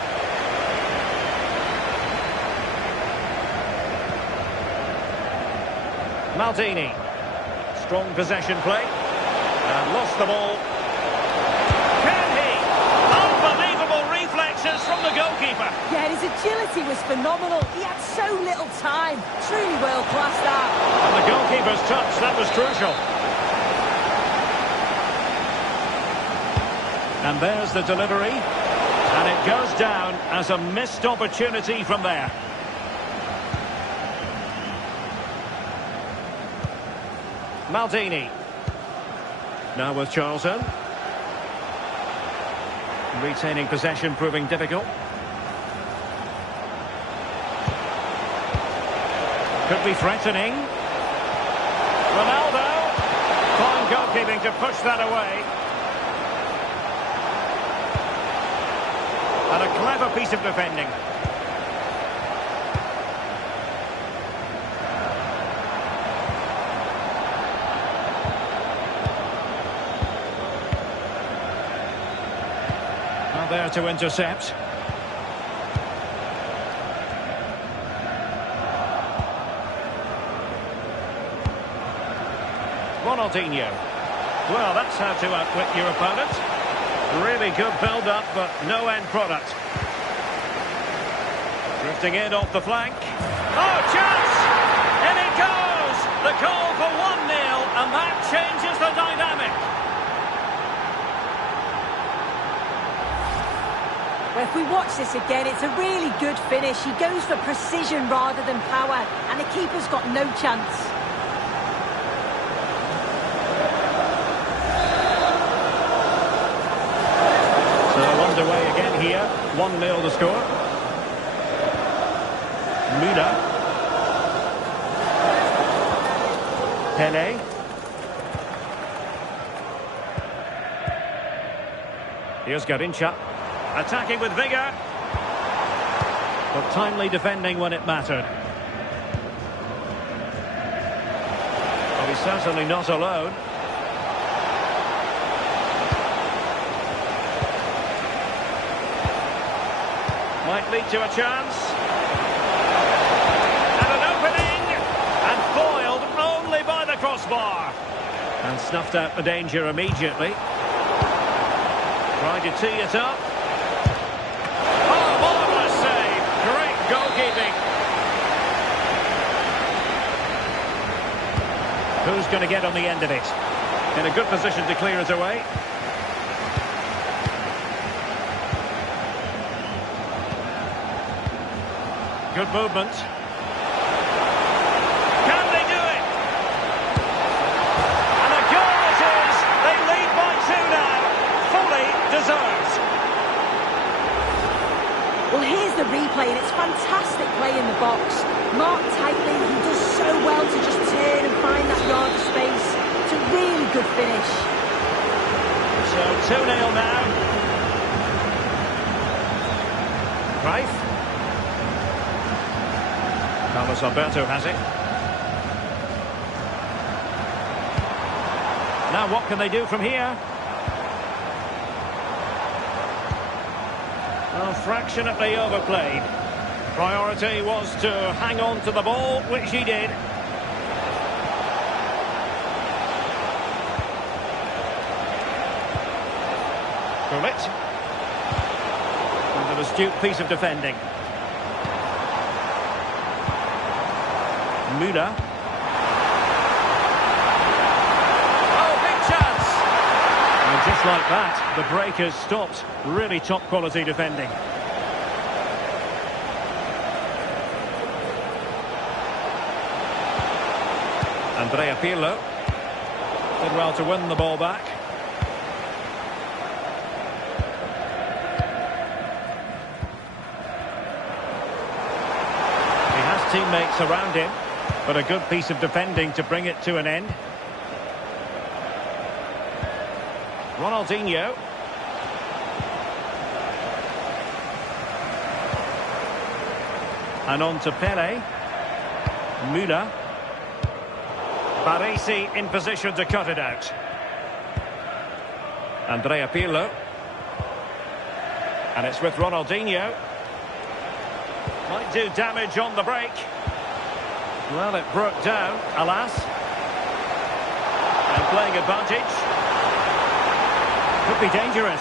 Maldini. Strong possession play. And lost the ball. Can he? Unbelievable reflexes from the goalkeeper. Yeah, his agility was phenomenal. He had so little time. Truly world-class that. And the goalkeeper's touch, that was crucial. And there's the delivery. And it goes down as a missed opportunity from there. Maldini. Now with Charlton. Retaining possession proving difficult. Could be threatening. Ronaldo. Fine goalkeeping to push that away. And a clever piece of defending. There to intercept. Ronaldinho. Well, that's how to outwit your opponent. Really good build-up, but no end product. Drifting in off the flank. Oh, chance! In it goes! The goal for 1-0, and that changes the dynamic. If we watch this again, it's a really good finish. He goes for precision rather than power, and the keeper's got no chance. So underway again here. 1-0 to score. Müller. Pelé. Here's Garincha. Attacking with vigour. But timely defending when it mattered. Well, he's certainly not alone. lead to a chance. And an opening! And foiled only by the crossbar. And snuffed out the danger immediately. Trying to tee it up. Oh, marvellous save! Great goalkeeping. Who's going to get on the end of it? In a good position to clear it away. Good movement. Can they do it? And a goal it is! They lead by 2 now. Fully deserved. Well, here's the replay, and it's fantastic play in the box. Mark tightly, he does so well to just turn and find that yard of space. It's a really good finish. So 2-0 now. Right. Carlos Alberto has it. Now what can they do from here? Well, fractionately overplayed. Priority was to hang on to the ball, which he did. Gullit. And an astute piece of defending. Müller. Oh, big chance! And just like that, the break has stopped. Really top quality defending. Andrea Pirlo. Did well to win the ball back. He has teammates around him. But a good piece of defending to bring it to an end. Ronaldinho. And on to Pele. Müller. Baresi in position to cut it out. Andrea Pirlo. And it's with Ronaldinho. Might do damage on the break. Well, it broke down, alas. And playing advantage. Could be dangerous.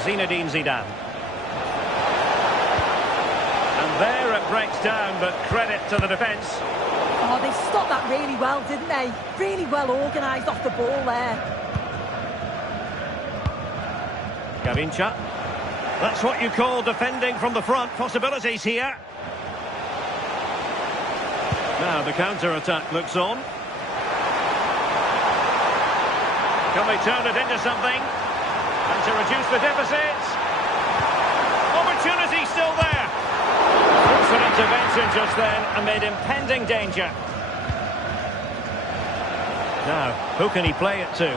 Zinedine Zidane. And there it breaks down, but credit to the defence. Oh, they stopped that really well, didn't they? Really well organised off the ball there. Gavincha. That's what you call defending from the front. Possibilities here. Now the counter-attack looks on. Can they turn it into something? And to reduce the deficit. Opportunity still there. An intervention just then amid impending danger. Now, who can he play it to?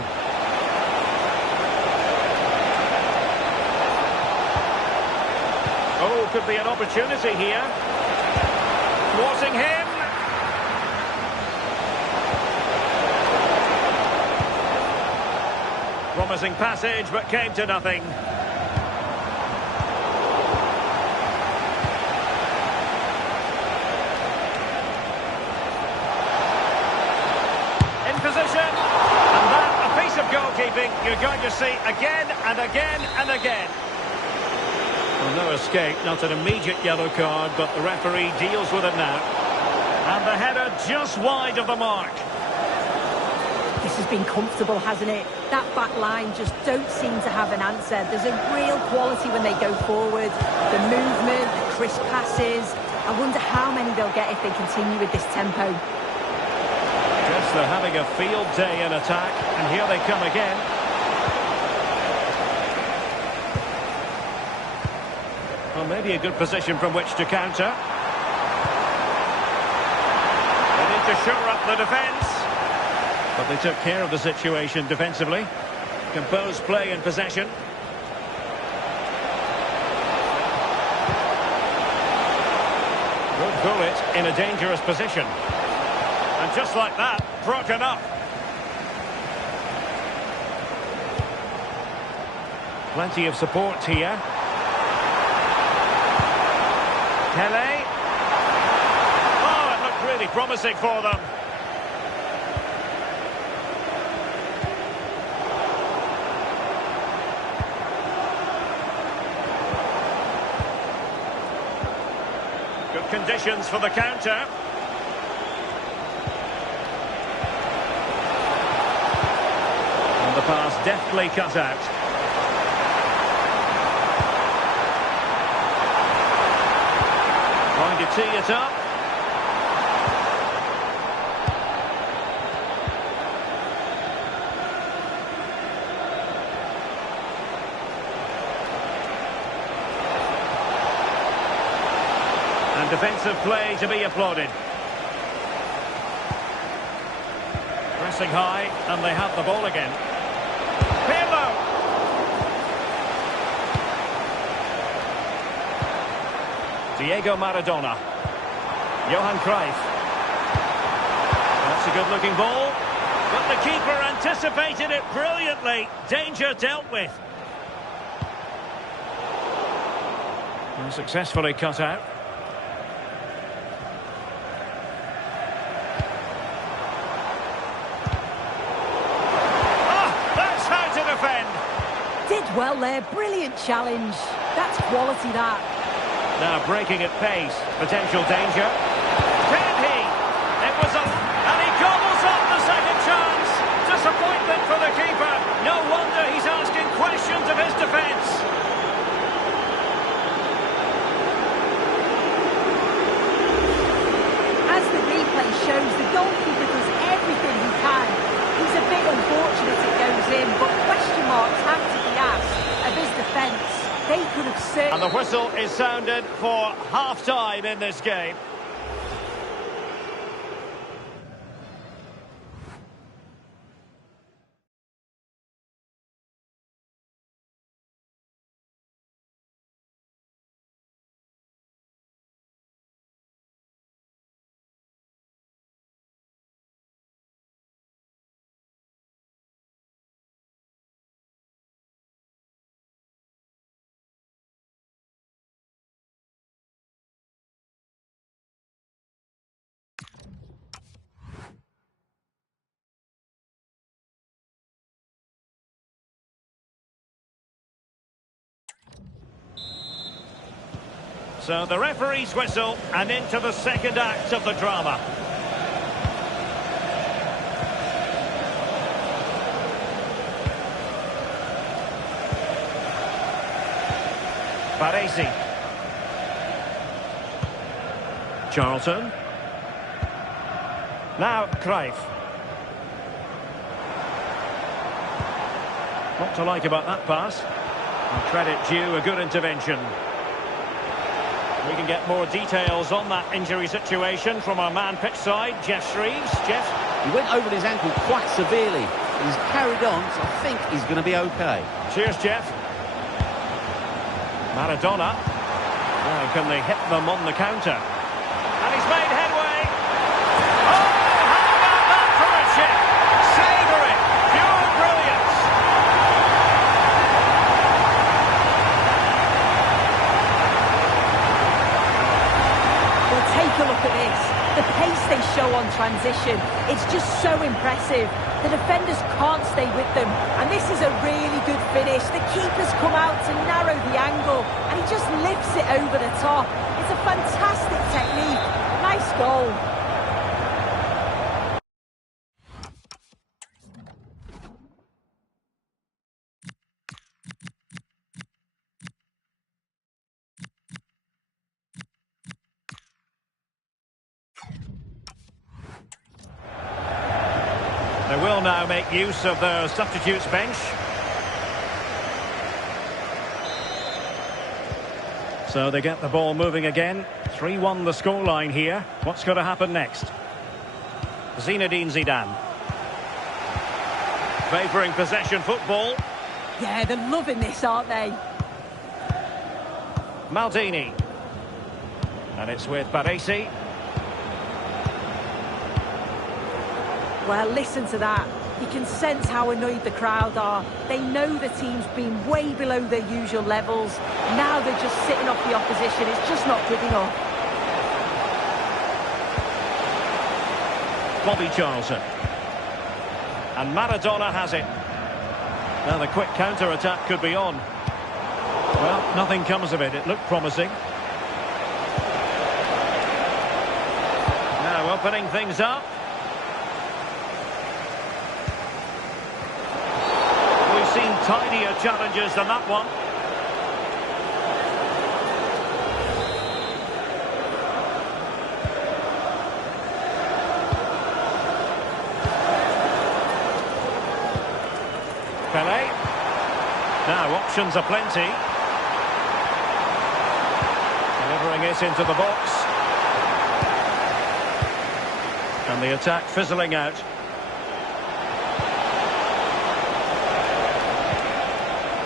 Oh, could be an opportunity here. Thwarting him. Promising passage, but came to nothing. Goalkeeping you're going to see again and again and again. Well, no escape, not an immediate yellow card, but the referee deals with it now. And the header just wide of the mark. This has been comfortable, hasn't it? That back line just don't seem to have an answer. There's a real quality when they go forward. The movement, the crisp passes. I wonder how many they'll get if they continue with this tempo. Yes, they're having a field day in attack, and here they come again. Well, maybe a good position from which to counter. They need to shore up the defence. But they took care of the situation defensively. Composed play in possession. pull it in a dangerous position. And just like that, broken up. Plenty of support here. Pele. Oh, it looked really promising for them. Good conditions for the counter. And the pass deftly cut out. Trying to tee it up. And defensive play to be applauded. Pressing high, and they have the ball again. Pirlo! Diego Maradona. Johan Cruyff. That's a good-looking ball. But the keeper anticipated it brilliantly. Danger dealt with. And successfully cut out. That's how to defend. Did well there. Brilliant challenge. That's quality, that. Now breaking at pace, potential danger. Can he? It was and he gobbles up the second chance. Disappointment for the keeper. No wonder he's asking questions of his defence. As the replay shows, the goalkeeper does everything he can. He's a bit unfortunate it goes in, but question marks have to be asked of his defence. They could have saved. And the whistle is sounded for half-time in this game. So the referee's whistle, and into the second act of the drama. Baresi. Charlton. Now Cruyff. What to like about that pass? And credit due, a good intervention. We can get more details on that injury situation from our man pitch side, Jeff Shreves. Jeff? He went over his ankle quite severely. He's carried on, so I think he's going to be okay. Cheers, Jeff. Maradona. Now, can they hit them on the counter? And he's made headway. Oh, how about that for a chip? Savour it. Pure brilliance. Well, take a look at this. The pace they show on transition, it's just so impressive. The defenders can't stay with them, and this is a really good finish. The keeper's come out to narrow the angle, and he just lifts it over the top. It's a fantastic technique. Nice goal. They will now make use of their substitutes bench. So they get the ball moving again. 3-1 the scoreline here. What's going to happen next? Zinedine Zidane. Favouring possession football. Yeah, they're loving this, aren't they? Maldini. And it's with Baresi. Well, listen to that. You can sense how annoyed the crowd are. They know the team's been way below their usual levels. Now they're just sitting off the opposition. It's just not good enough. Bobby Charlton. And Maradona has it. Now the quick counter-attack could be on. Well, nothing comes of it. It looked promising. Now opening things up. We've seen tidier challenges than that one. Pelé. Now options are plenty. Delivering it into the box. And the attack fizzling out.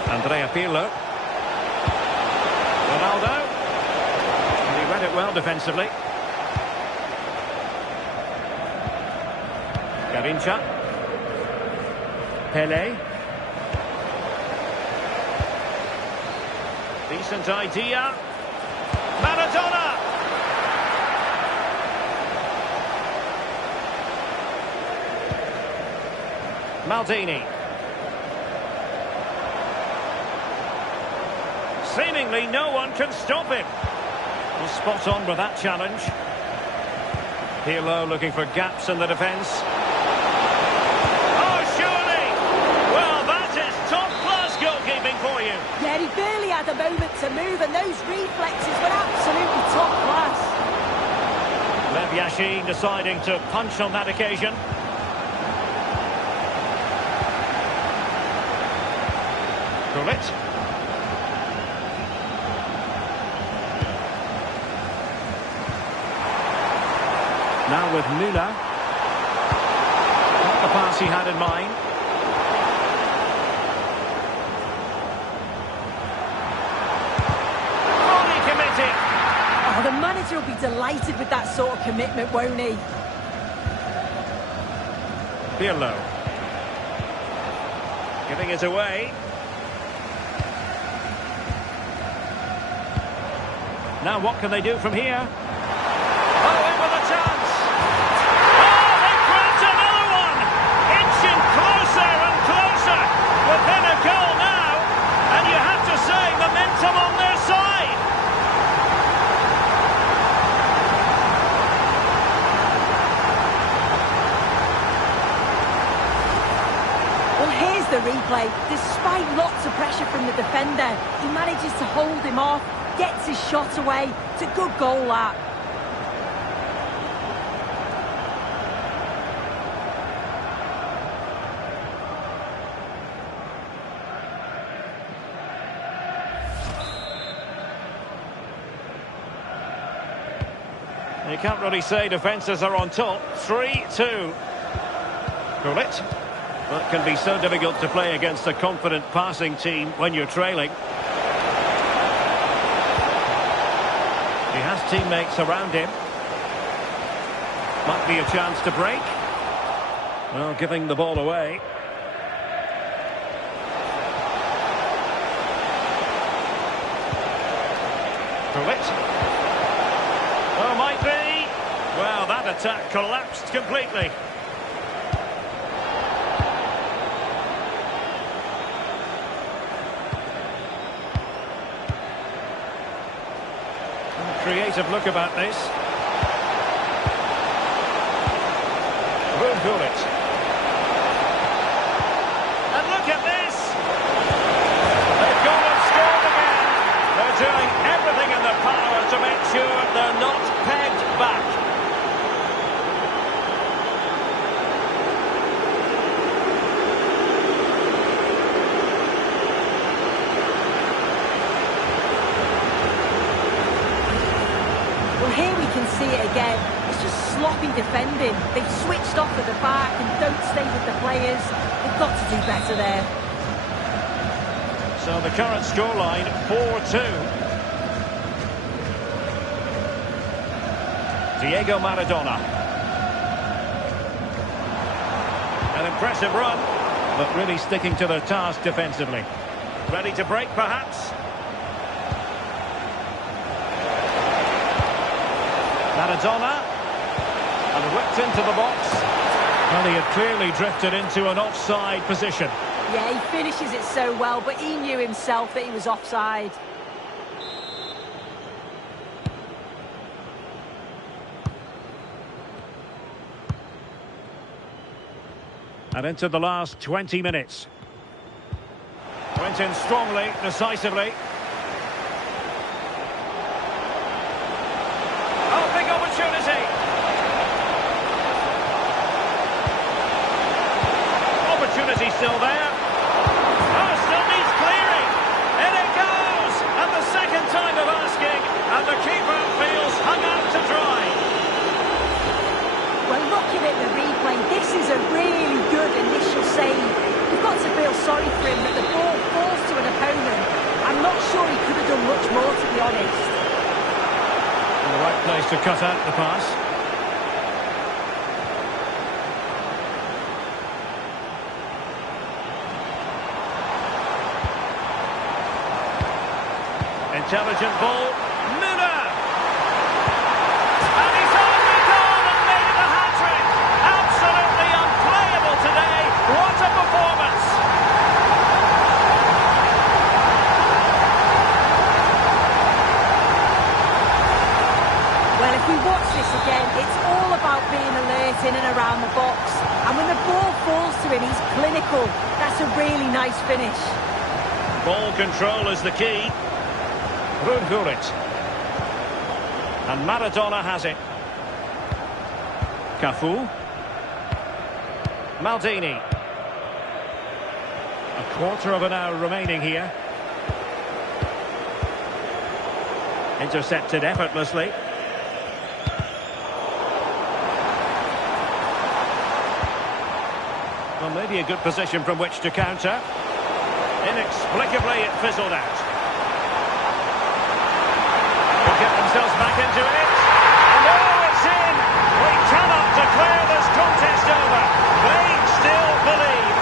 Andrea Pirlo. Ronaldo. And he read it well defensively. Garincha. Pelé. Decent idea. Maradona! Maldini. Seemingly no one can stop him. Well, spot on with that challenge. Pirlo looking for gaps in the defence. Oh, surely! Well, that is top-class goalkeeping for you. Yeah, he barely had a moment to move, and those reflexes were absolutely top class. Lev Yashin deciding to punch on that occasion. Gullit. Now with Müller. Not the pass he had in mind. Fully committed. Oh, the manager will be delighted with that sort of commitment, won't he? Pirlo. Giving it away. Now what can they do from here? Oh, in with a chance! Oh, they grabbed another one! Inching closer and closer! Within a goal now! And you have to say, momentum on their side! Well, here's the replay. Despite lots of pressure from the defender, he manages to hold him off, gets his shot away. It's a good goal, that. You can't really say defences are on top. 3-2. Gullit. Well, it can be so difficult to play against a confident passing team when you're trailing. He has teammates around him. Might be a chance to break. Well, giving the ball away. Gullit. Oh, might be. Well, that attack collapsed completely. Creative look about this. Gullit. And look at this! They've gone and scored again. They're doing everything in their power to make sure they're not pegged back. Well, here we can see it again. It's just sloppy defending. They've switched off at the back and don't stay with the players. They've got to do better there. So the current scoreline, 4-2. Diego Maradona. An impressive run, but really sticking to their task defensively. Ready to break, perhaps? Maradona. And whipped into the box. Well, he had clearly drifted into an offside position. Yeah, he finishes it so well, but he knew himself that he was offside. And into the last 20 minutes. Went in strongly, decisively. Oh, big opportunity. Opportunity still there. Oh, still needs clearing. In it goes. And the second time of asking. And the keeper feels hung out to dry. Well, looking at the replay, this is a really good initial save. You've got to feel sorry for him that the ball falls to an opponent. I'm not sure he could have done much more, to be honest. In the right place to cut out the pass. Intelligent ball. Müller! And he's only gone and made the hat-trick! Absolutely unplayable today! What a performance! Well, if we watch this again, it's all about being alert in and around the box. And when the ball falls to him, he's clinical. That's a really nice finish. Ball control is the key. Rudhulit. And Maradona has it. Cafu. Maldini. A quarter of an hour remaining here. Intercepted effortlessly. Well, maybe a good position from which to counter. Inexplicably, it fizzled out. They'll get themselves back into it. And oh, it's in! We cannot declare this contest over. They still believe.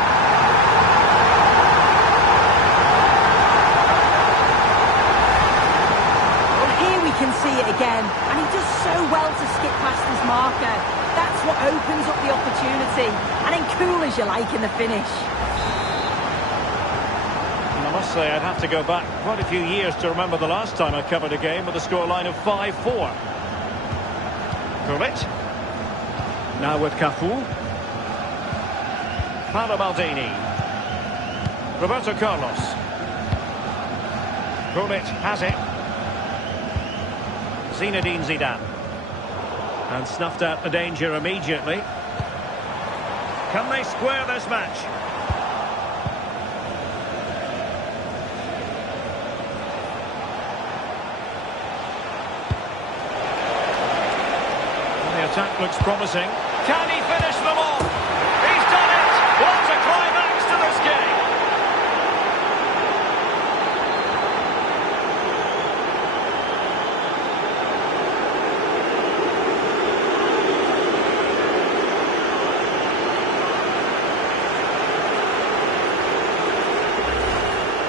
Well, here we can see it again. And he does so well to skip past his marker. That's what opens up the opportunity. And then cool as you like in the finish. I must say I'd have to go back quite a few years to remember the last time I covered a game with a scoreline of 5-4. Gullit. Now with Cafu. Paolo Maldini. Roberto Carlos. Gullit has it. Zinedine Zidane. And snuffed out the danger immediately. Can they square this match? The attack looks promising. Can he finish them off? He's done it! What a climax to this game!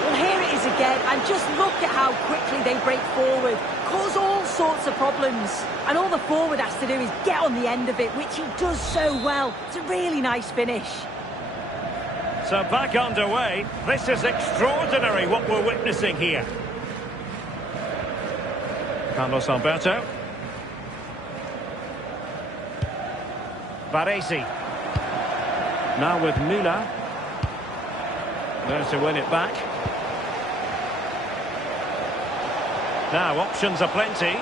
Well, here it is again, and just look at how quickly they break forward. Cause all sorts of problems. And all the forward has to do is get on the end of it, which he does so well. It's a really nice finish. So back underway. This is extraordinary what we're witnessing here. Carlos Alberto. Baresi. Now with Müller. There to win it back. Now, options are plenty.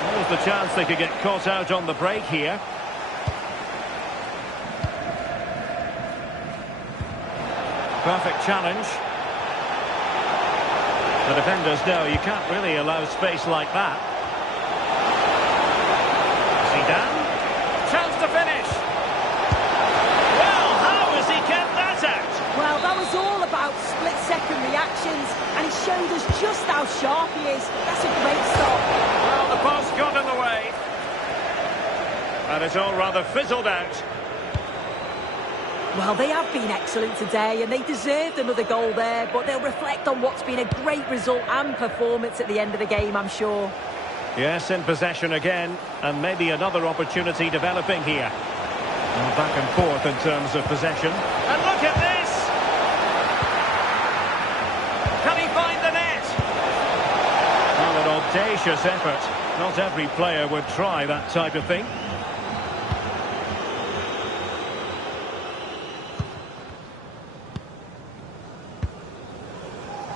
There's the chance they could get caught out on the break here. Perfect challenge. The defenders know you can't really allow space like that. Zidane. Chance to finish. Well, how has he kept that out? Well, that was all about split-second reactions, and he showed us just how sharp he is. That's a great stop. Well, the post got in the way. And it's all rather fizzled out. Well, they have been excellent today, and they deserved another goal there, but they'll reflect on what's been a great result and performance at the end of the game, I'm sure. Yes, in possession again, and maybe another opportunity developing here. Well, back and forth in terms of possession. And look at this! Can he find the net? Well, an audacious effort. Not every player would try that type of thing.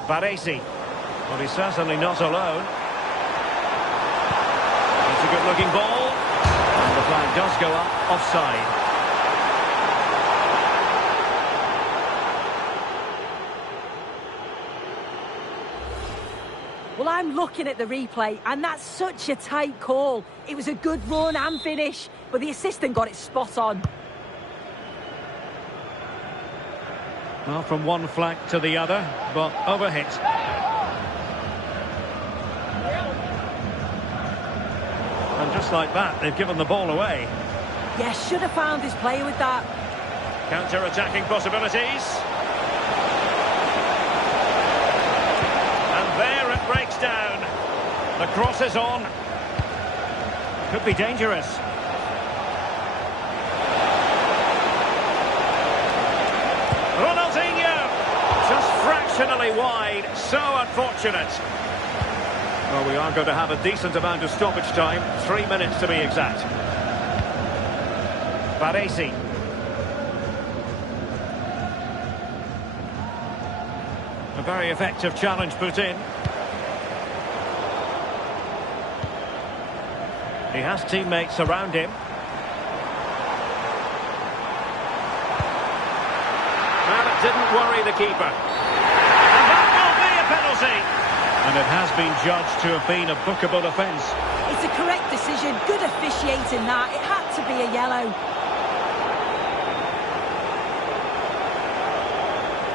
Baresi. Well, he's certainly not alone. It's a good-looking ball. And the flag does go up offside. Well, I'm looking at the replay, and that's such a tight call. It was a good run and finish, but the assistant got it spot on. Well, from one flank to the other, but overhit. And just like that, they've given the ball away. Yeah, should have found his player with that. Counter-attacking possibilities. And there it breaks down. The cross is on. Could be dangerous. Ronaldinho! Just fractionally wide. So unfortunate. Well, we are going to have a decent amount of stoppage time. 3 minutes to be exact. Baresi. A very effective challenge put in. He has teammates around him. And it didn't worry the keeper. And that will be a penalty. And it has been judged to have been a bookable offence. It's a correct decision. Good officiating that. It had to be a yellow.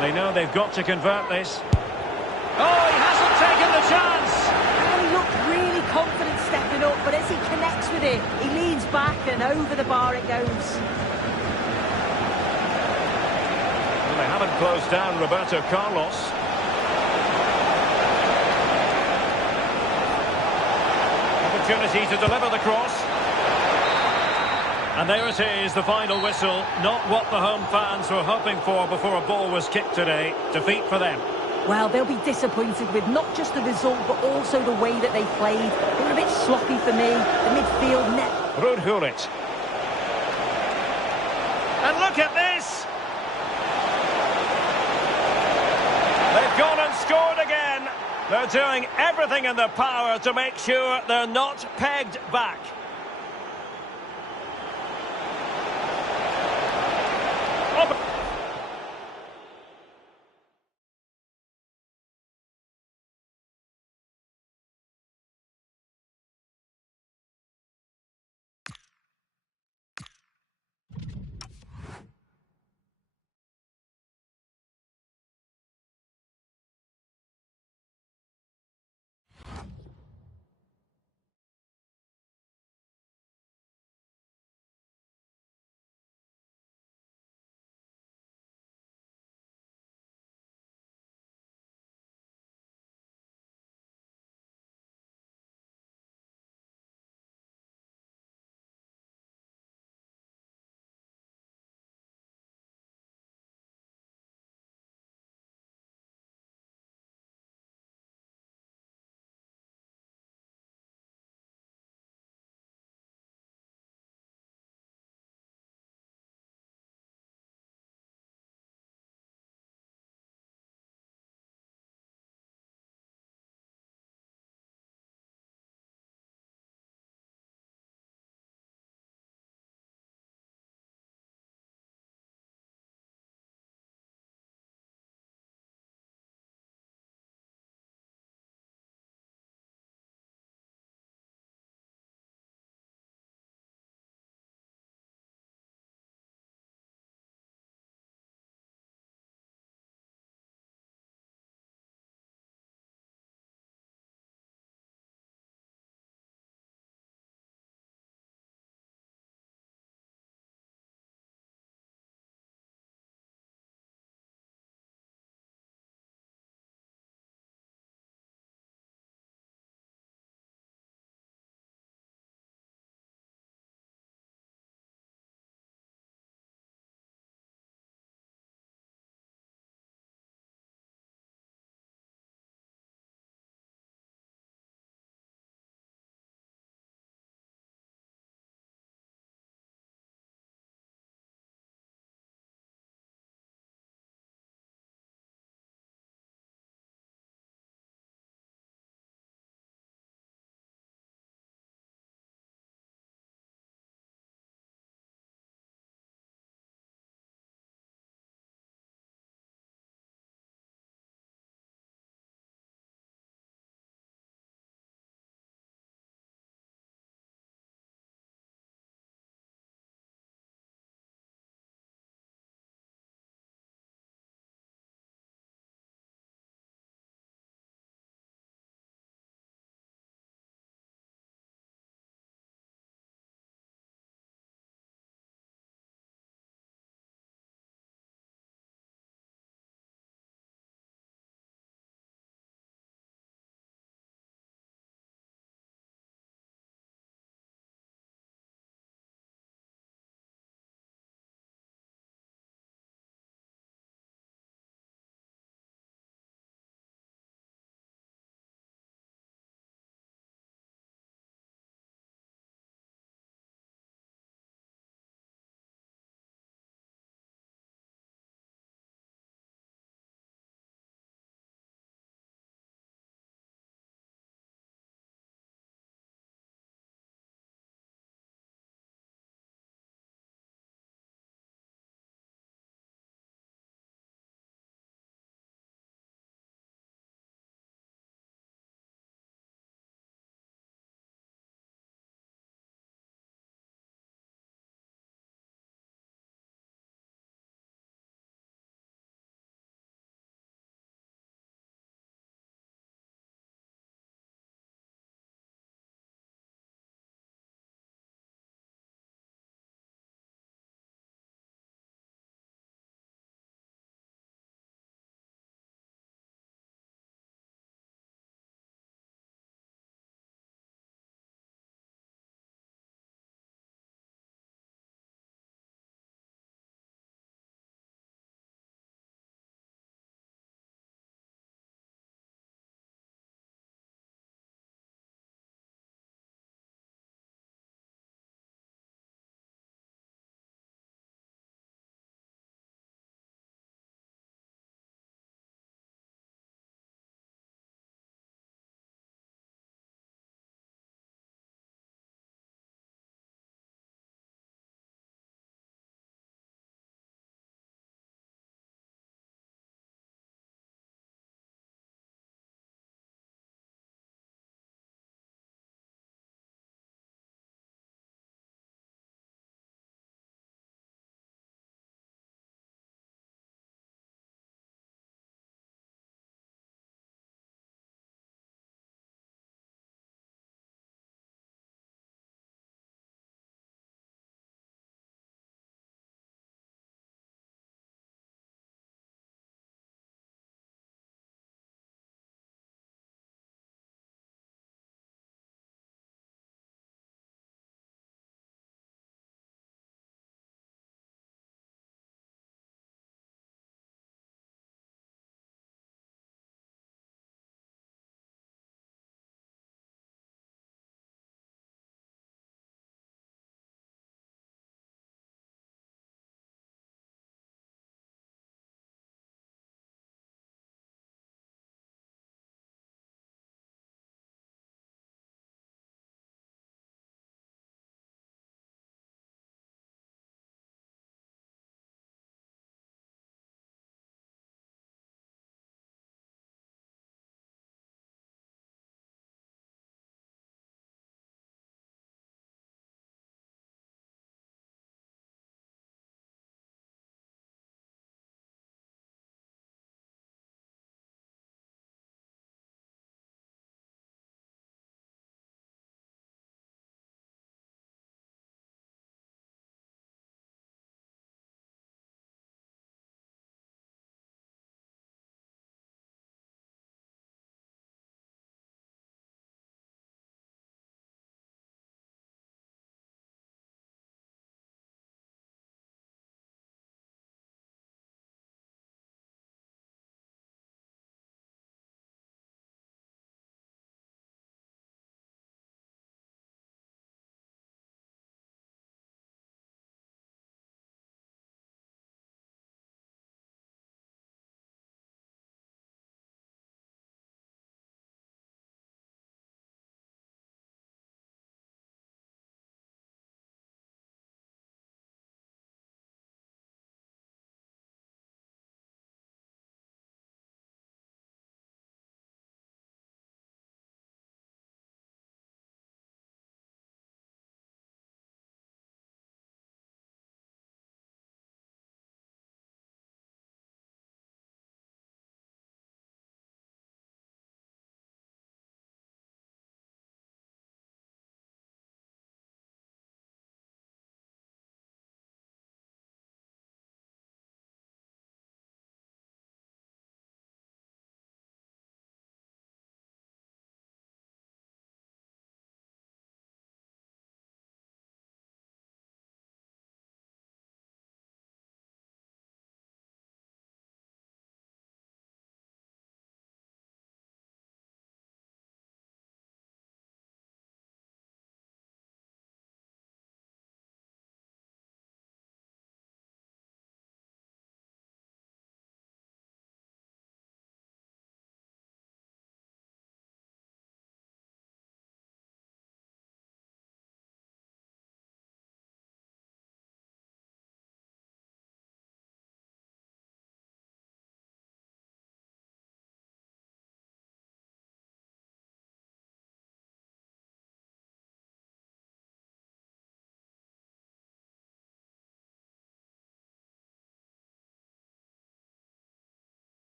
They know they've got to convert this. Oh, he hasn't taken the chance! And he looked really confident stepping up, but as he connects with it, he leans back and over the bar it goes. Well, they haven't closed down Roberto Carlos. Opportunity to deliver the cross. And there it is, the final whistle. Not what the home fans were hoping for before a ball was kicked today. Defeat for them. Well, they'll be disappointed with not just the result, but also the way that they played. They were a bit sloppy for me. The midfield net. Ruud Gullit. And look at this! They've gone and scored again. They're doing everything in their power to make sure they're not pegged back.